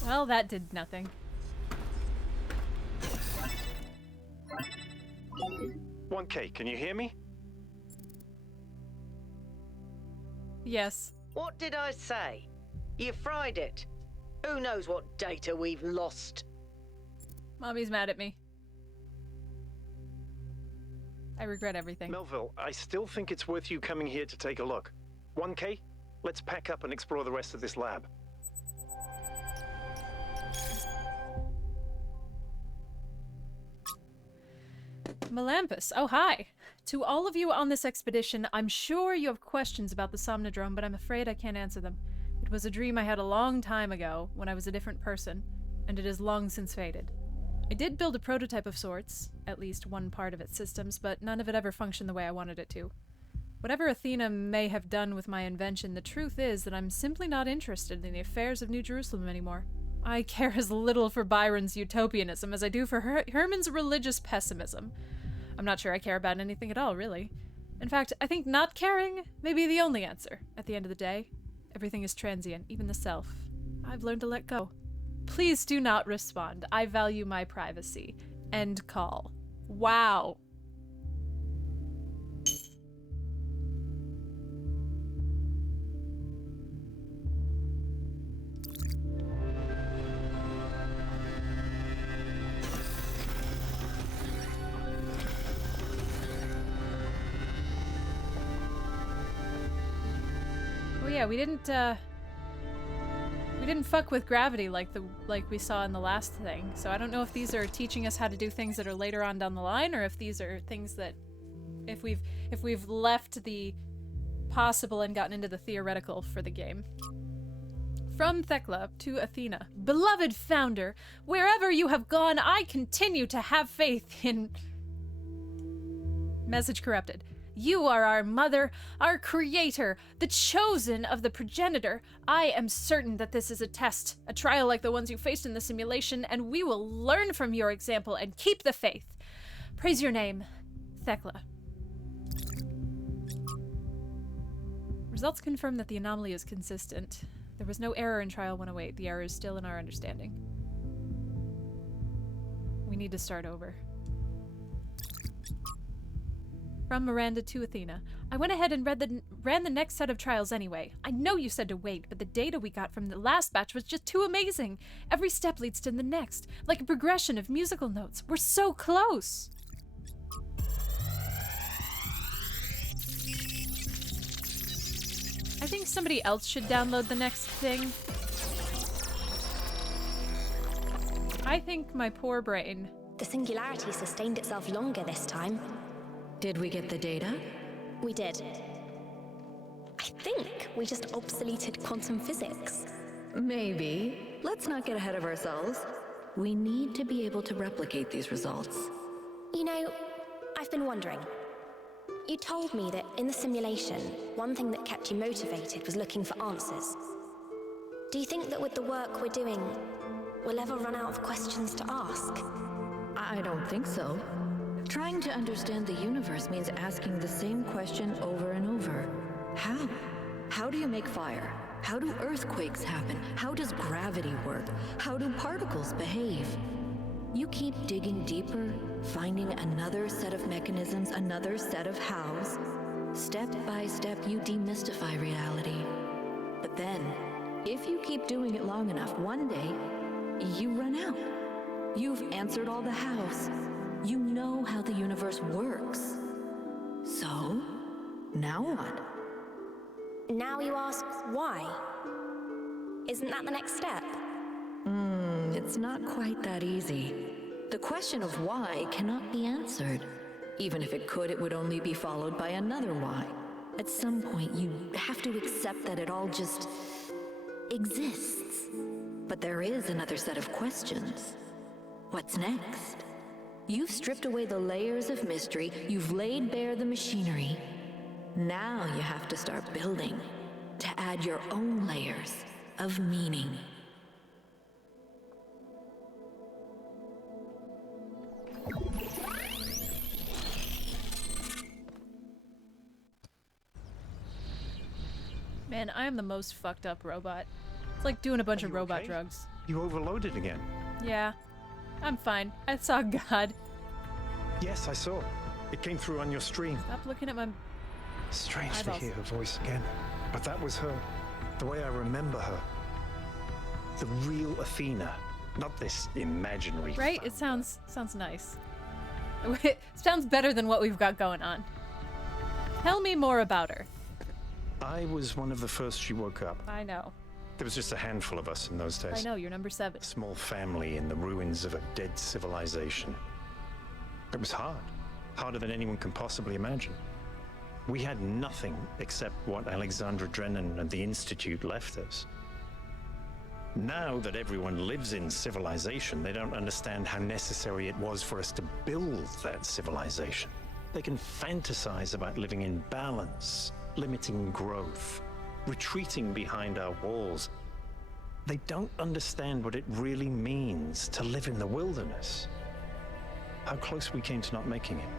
Well, that did nothing. 1K, can you hear me? Yes. What did I say? You fried it. Who knows what data we've lost? Mommy's mad at me. I regret everything. Melville, I still think it's worth you coming here to take a look. 1K, let's pack up and explore the rest of this lab. Melampus, oh hi! To all of you on this expedition, I'm sure you have questions about the Somnodrome, but I'm afraid I can't answer them. It was a dream I had a long time ago, when I was a different person, and it has long since faded. I did build a prototype of sorts, at least one part of its systems, but none of it ever functioned the way I wanted it to. Whatever Athena may have done with my invention, the truth is that I'm simply not interested in the affairs of New Jerusalem anymore. I care as little for Byron's utopianism as I do for Herman's religious pessimism. I'm not sure I care about anything at all, really. In fact, I think not caring may be the only answer. At the end of the day, everything is transient, even the self. I've learned to let go. Please do not respond. I value my privacy. End call. Wow. yeah, we didn't fuck with gravity like we saw in the last thing. So I don't know if these are teaching us how to do things that are later on down the line, or if these are things that if we've left the possible and gotten into the theoretical for the game. From Thekla to Athena. Beloved founder, wherever you have gone, I continue to have faith in... Message corrupted. You are our mother, our creator, the chosen of the progenitor. I am certain that this is a test, a trial like the ones you faced in the simulation, and we will learn from your example and keep the faith. Praise your name, Thekla. Results confirm that the anomaly is consistent. There was no error in Trial 108. The error is still in our understanding. We need to start over. From Miranda to Athena. I went ahead and ran the next set of trials anyway. I know you said to wait, but the data we got from the last batch was just too amazing. Every step leads to the next, like a progression of musical notes. We're so close! I think somebody else should download the next thing. I think my poor brain. The singularity sustained itself longer this time. Did we get the data? We did. I think we just obsoleted quantum physics. Maybe. Let's not get ahead of ourselves. We need to be able to replicate these results. You know, I've been wondering. You told me that in the simulation, one thing that kept you motivated was looking for answers. Do you think that with the work we're doing, we'll ever run out of questions to ask? I don't think so. Trying to understand the universe means asking the same question over and over. How? How do you make fire? How do earthquakes happen? How does gravity work? How do particles behave? You keep digging deeper, finding another set of mechanisms, another set of hows. Step by step, you demystify reality. But then, if you keep doing it long enough, one day, you run out. You've answered all the hows. You know how the universe works. So, now what? Now you ask why? Isn't that the next step? It's not quite that easy. The question of why cannot be answered. Even if it could, it would only be followed by another why. At some point, you have to accept that it all just exists. But there is another set of questions. What's next? You've stripped away the layers of mystery, you've laid bare the machinery. Now you have to start building, to add your own layers of meaning. Man, I am the most fucked up robot. It's like doing a bunch of robot drugs. You overloaded again. Yeah. I'm fine. I saw God. Yes, I saw. It came through on your stream. Stop looking at my Strange eyeballs. to hear her voice again. But that was her. The way I remember her. The real Athena. Not this imaginary Right? It sounds nice. It sounds better than what we've got going on. Tell me more about her. I was one of the first she woke up. I know. There was just a handful of us in those days. I know, you're number 7. A small family in the ruins of a dead civilization. It was hard. Harder than anyone can possibly imagine. We had nothing except what Alexandra Drennan and the Institute left us. Now that everyone lives in civilization, they don't understand how necessary it was for us to build that civilization. They can fantasize about living in balance, limiting growth, retreating behind our walls. They don't understand what it really means to live in the wilderness. How close we came to not making it.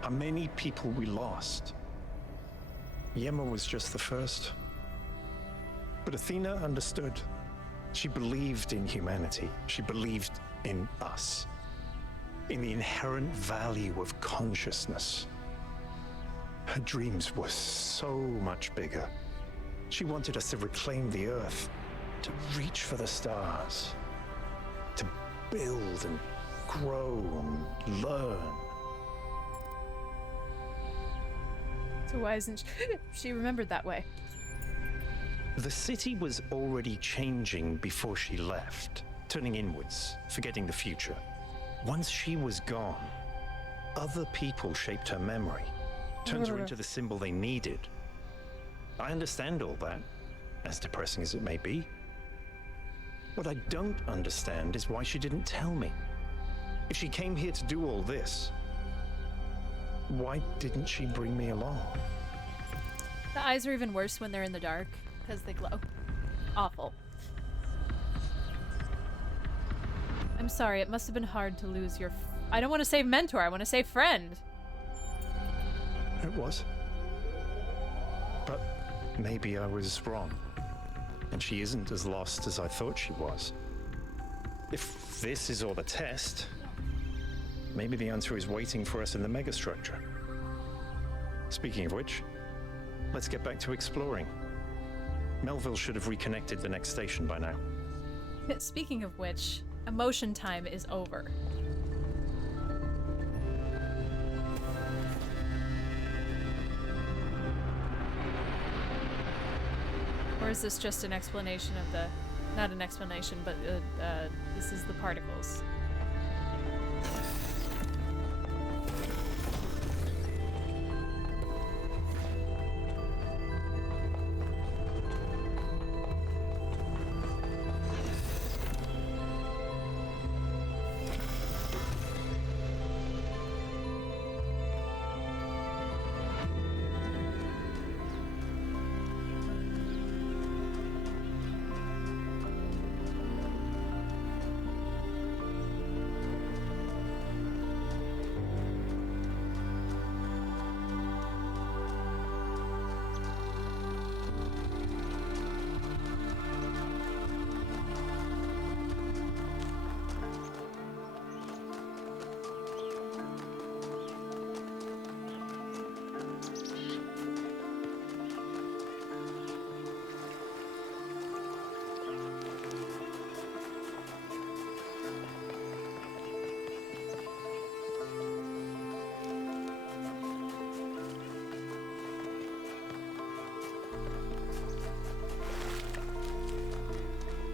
How many people we lost. Yema was just the first. But Athena understood. She believed in humanity. She believed in us. In the inherent value of consciousness. Her dreams were so much bigger. She wanted us to reclaim the Earth, to reach for the stars, to build and grow and learn. So why isn't she remembered that way? The city was already changing before she left, turning inwards, forgetting the future. Once she was gone, other people shaped her memory, turned her into the symbol they needed. I understand all that, as depressing as it may be. What I don't understand is why she didn't tell me. If she came here to do all this, why didn't she bring me along? The eyes are even worse when they're in the dark, because they glow. Awful. I'm sorry, it must have been hard to lose your... I don't want to say mentor, I want to say friend. It was. But maybe I was wrong. And she isn't as lost as I thought she was. If this is all a test, maybe the answer is waiting for us in the megastructure. Speaking of which, let's get back to exploring. Melville should have reconnected the next station by now. Speaking of which, emotion time is over. Or is this just an explanation of the... Not an explanation, but this is the particles.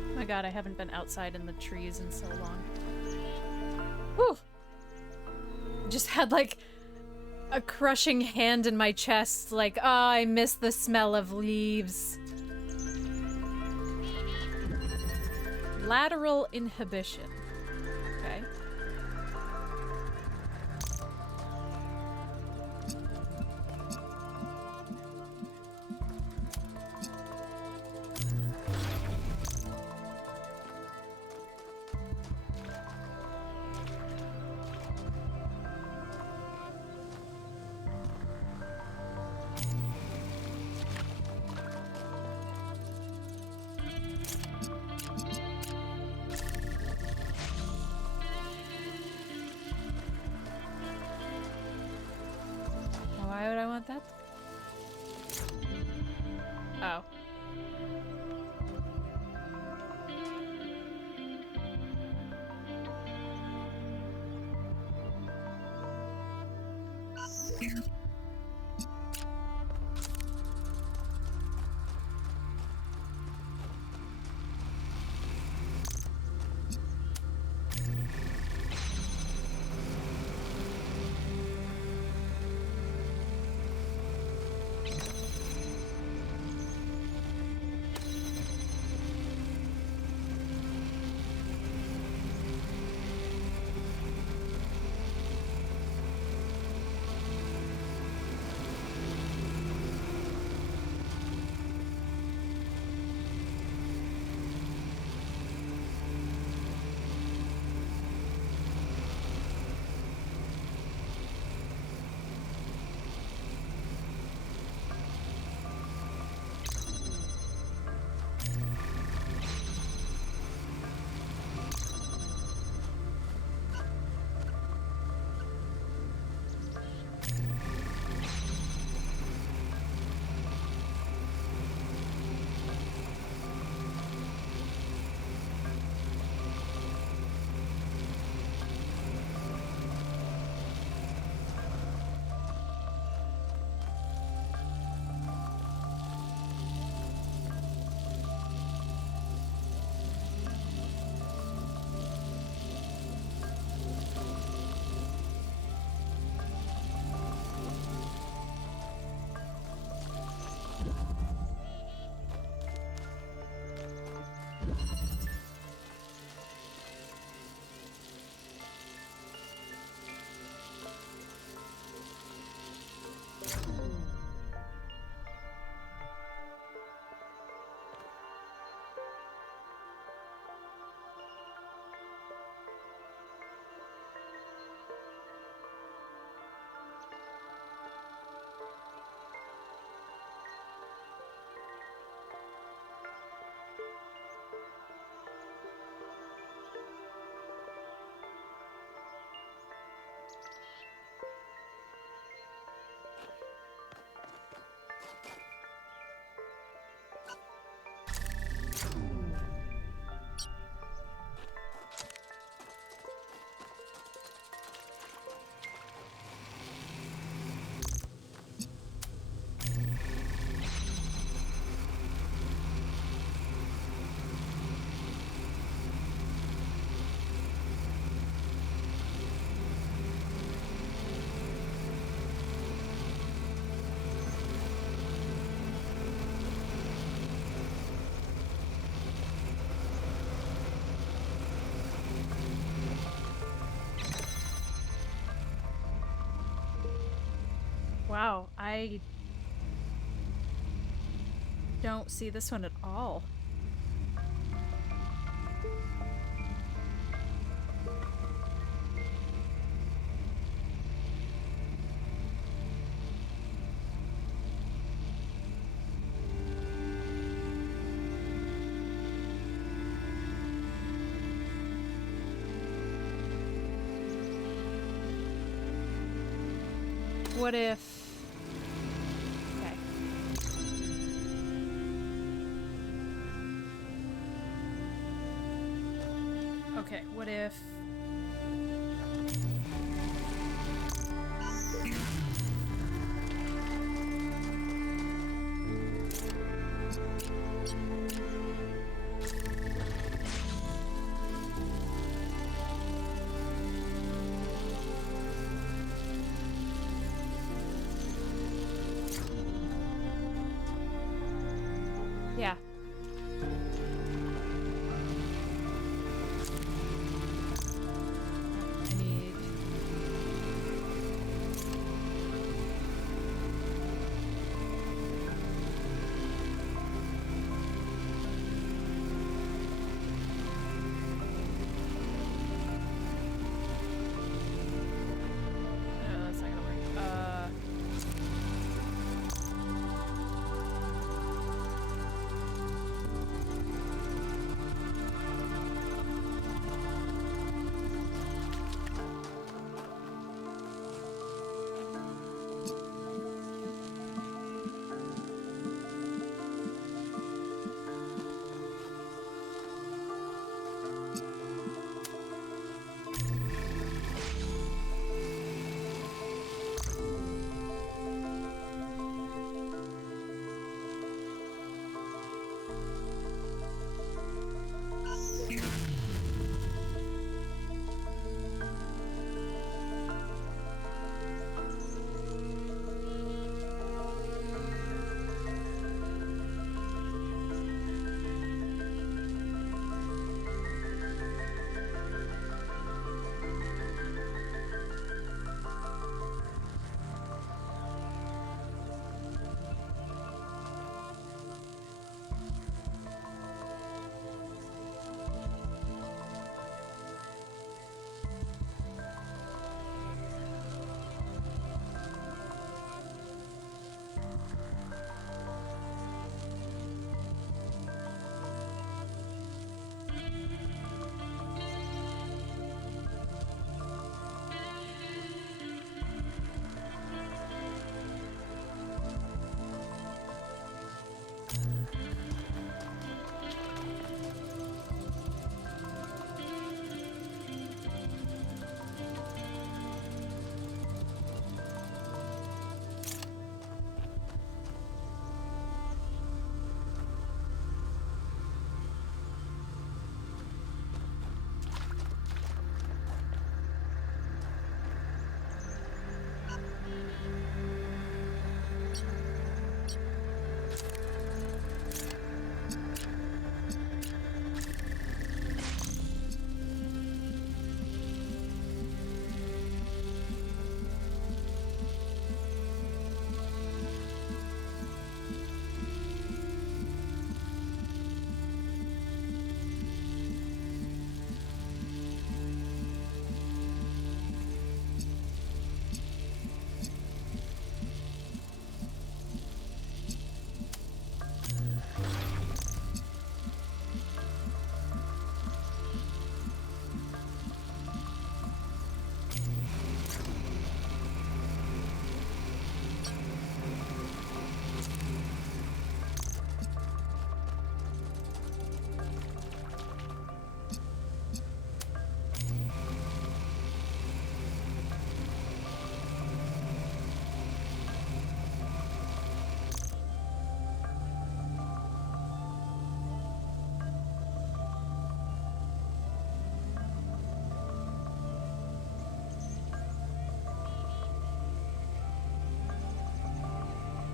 Oh my god, I haven't been outside in the trees in so long. Whew! Just had like a crushing hand in my chest, like, oh, I miss the smell of leaves. Lateral inhibition. Okay. Why would I want that? Oh. Wow, I don't see this one at all. What if... Okay. Okay, what if... Yeah. I need... No, that's not gonna work.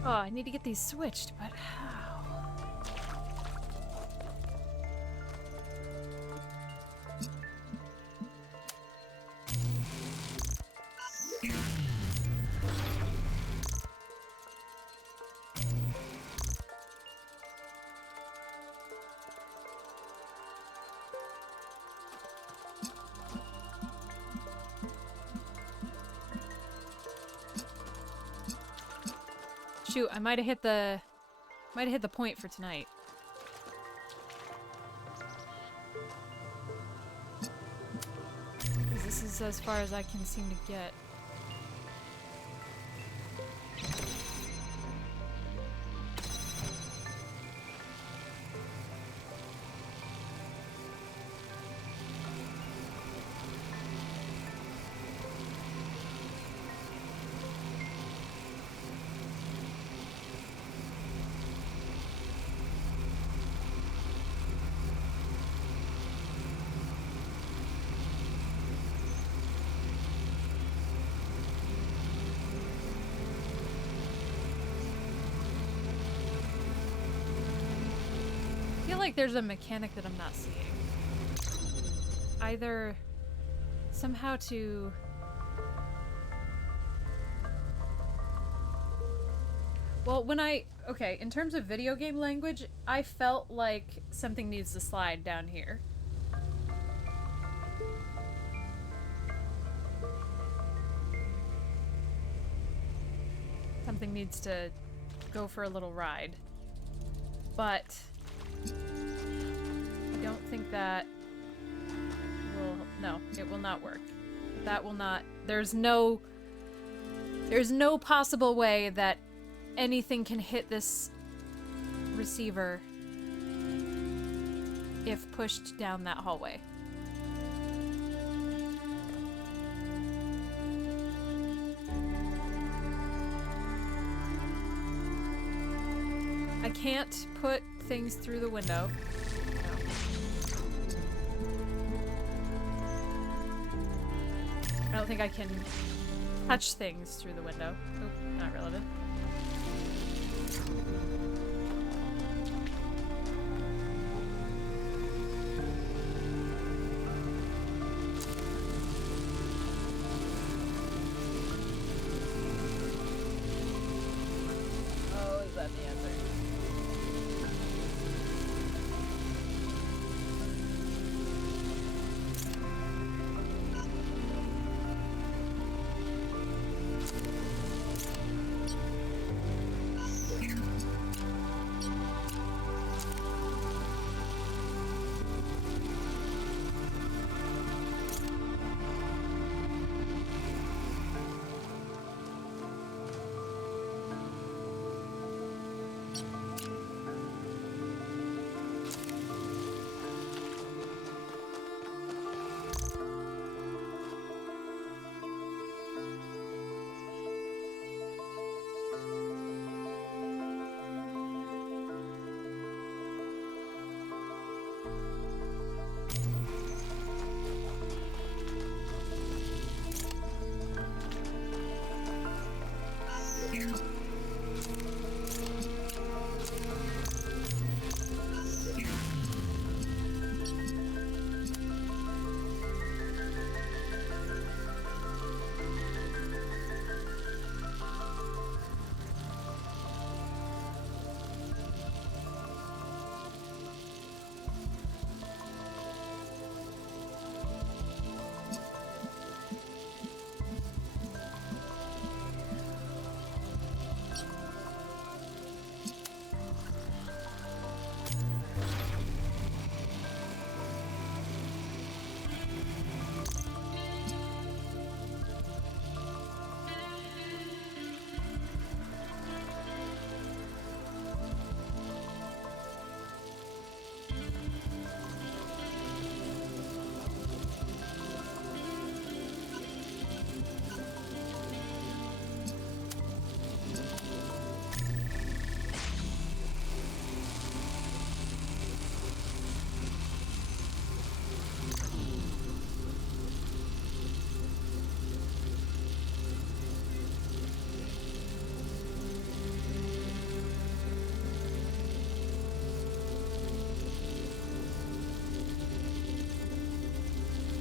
Oh, I need to get these switched, but how? Shoot, I might have hit the point for tonight. This is as far as I can seem to get. I feel like there's a mechanic that I'm not seeing. Either somehow to... Well, when okay, in terms of video game language, I felt like something needs to slide down here. Something needs to go for a little ride. But I don't think that will... No, it will not work. That will not... There's no possible way that anything can hit this receiver if pushed down that hallway. I can't put things through the window. No. I don't think I can touch things through the window. Oop, not relevant. Oh, is that the answer?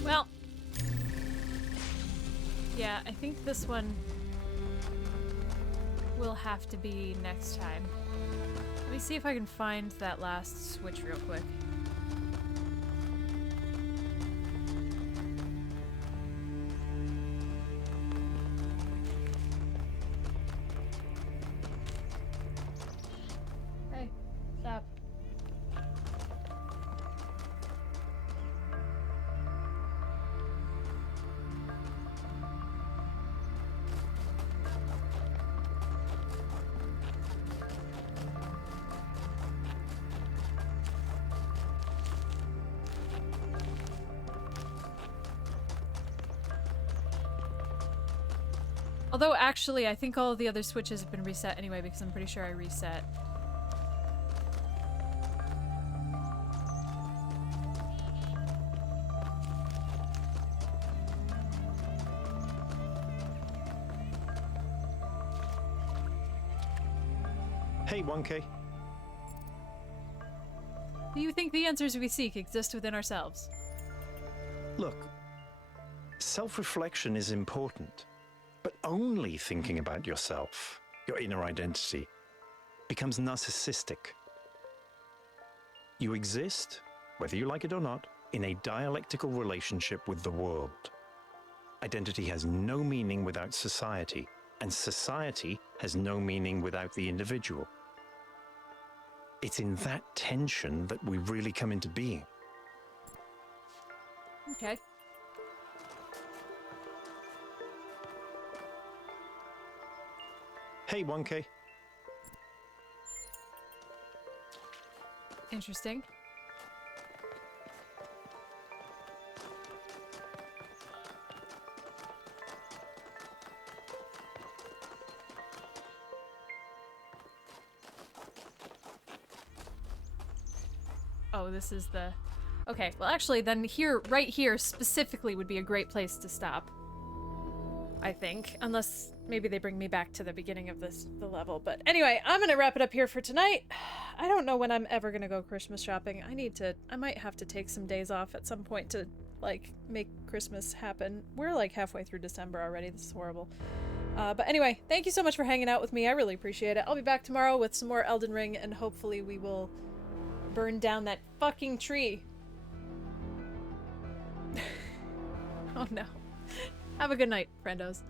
Well, yeah, I think this one will have to be next time. Let me see if I can find that last switch real quick. Although, actually, I think all of the other switches have been reset anyway, because I'm pretty sure I reset. Hey, 1K. Do you think the answers we seek exist within ourselves? Look, self-reflection is important, but only thinking about yourself, your inner identity, becomes narcissistic. You exist, whether you like it or not, in a dialectical relationship with the world. Identity has no meaning without society, and society has no meaning without the individual. It's in that tension that we really come into being. Okay. Hey, 1K. Interesting. Oh, this is the... Okay, well actually then here, right here specifically would be a great place to stop. I think. Unless maybe they bring me back to the beginning of the level. But anyway, I'm gonna wrap it up here for tonight. I don't know when I'm ever gonna go Christmas shopping. I might have to take some days off at some point to, like, make Christmas happen. We're like halfway through December already. This is horrible. But anyway, thank you so much for hanging out with me. I really appreciate it. I'll be back tomorrow with some more Elden Ring, and hopefully we will burn down that fucking tree. Oh no. Have a good night, friendos.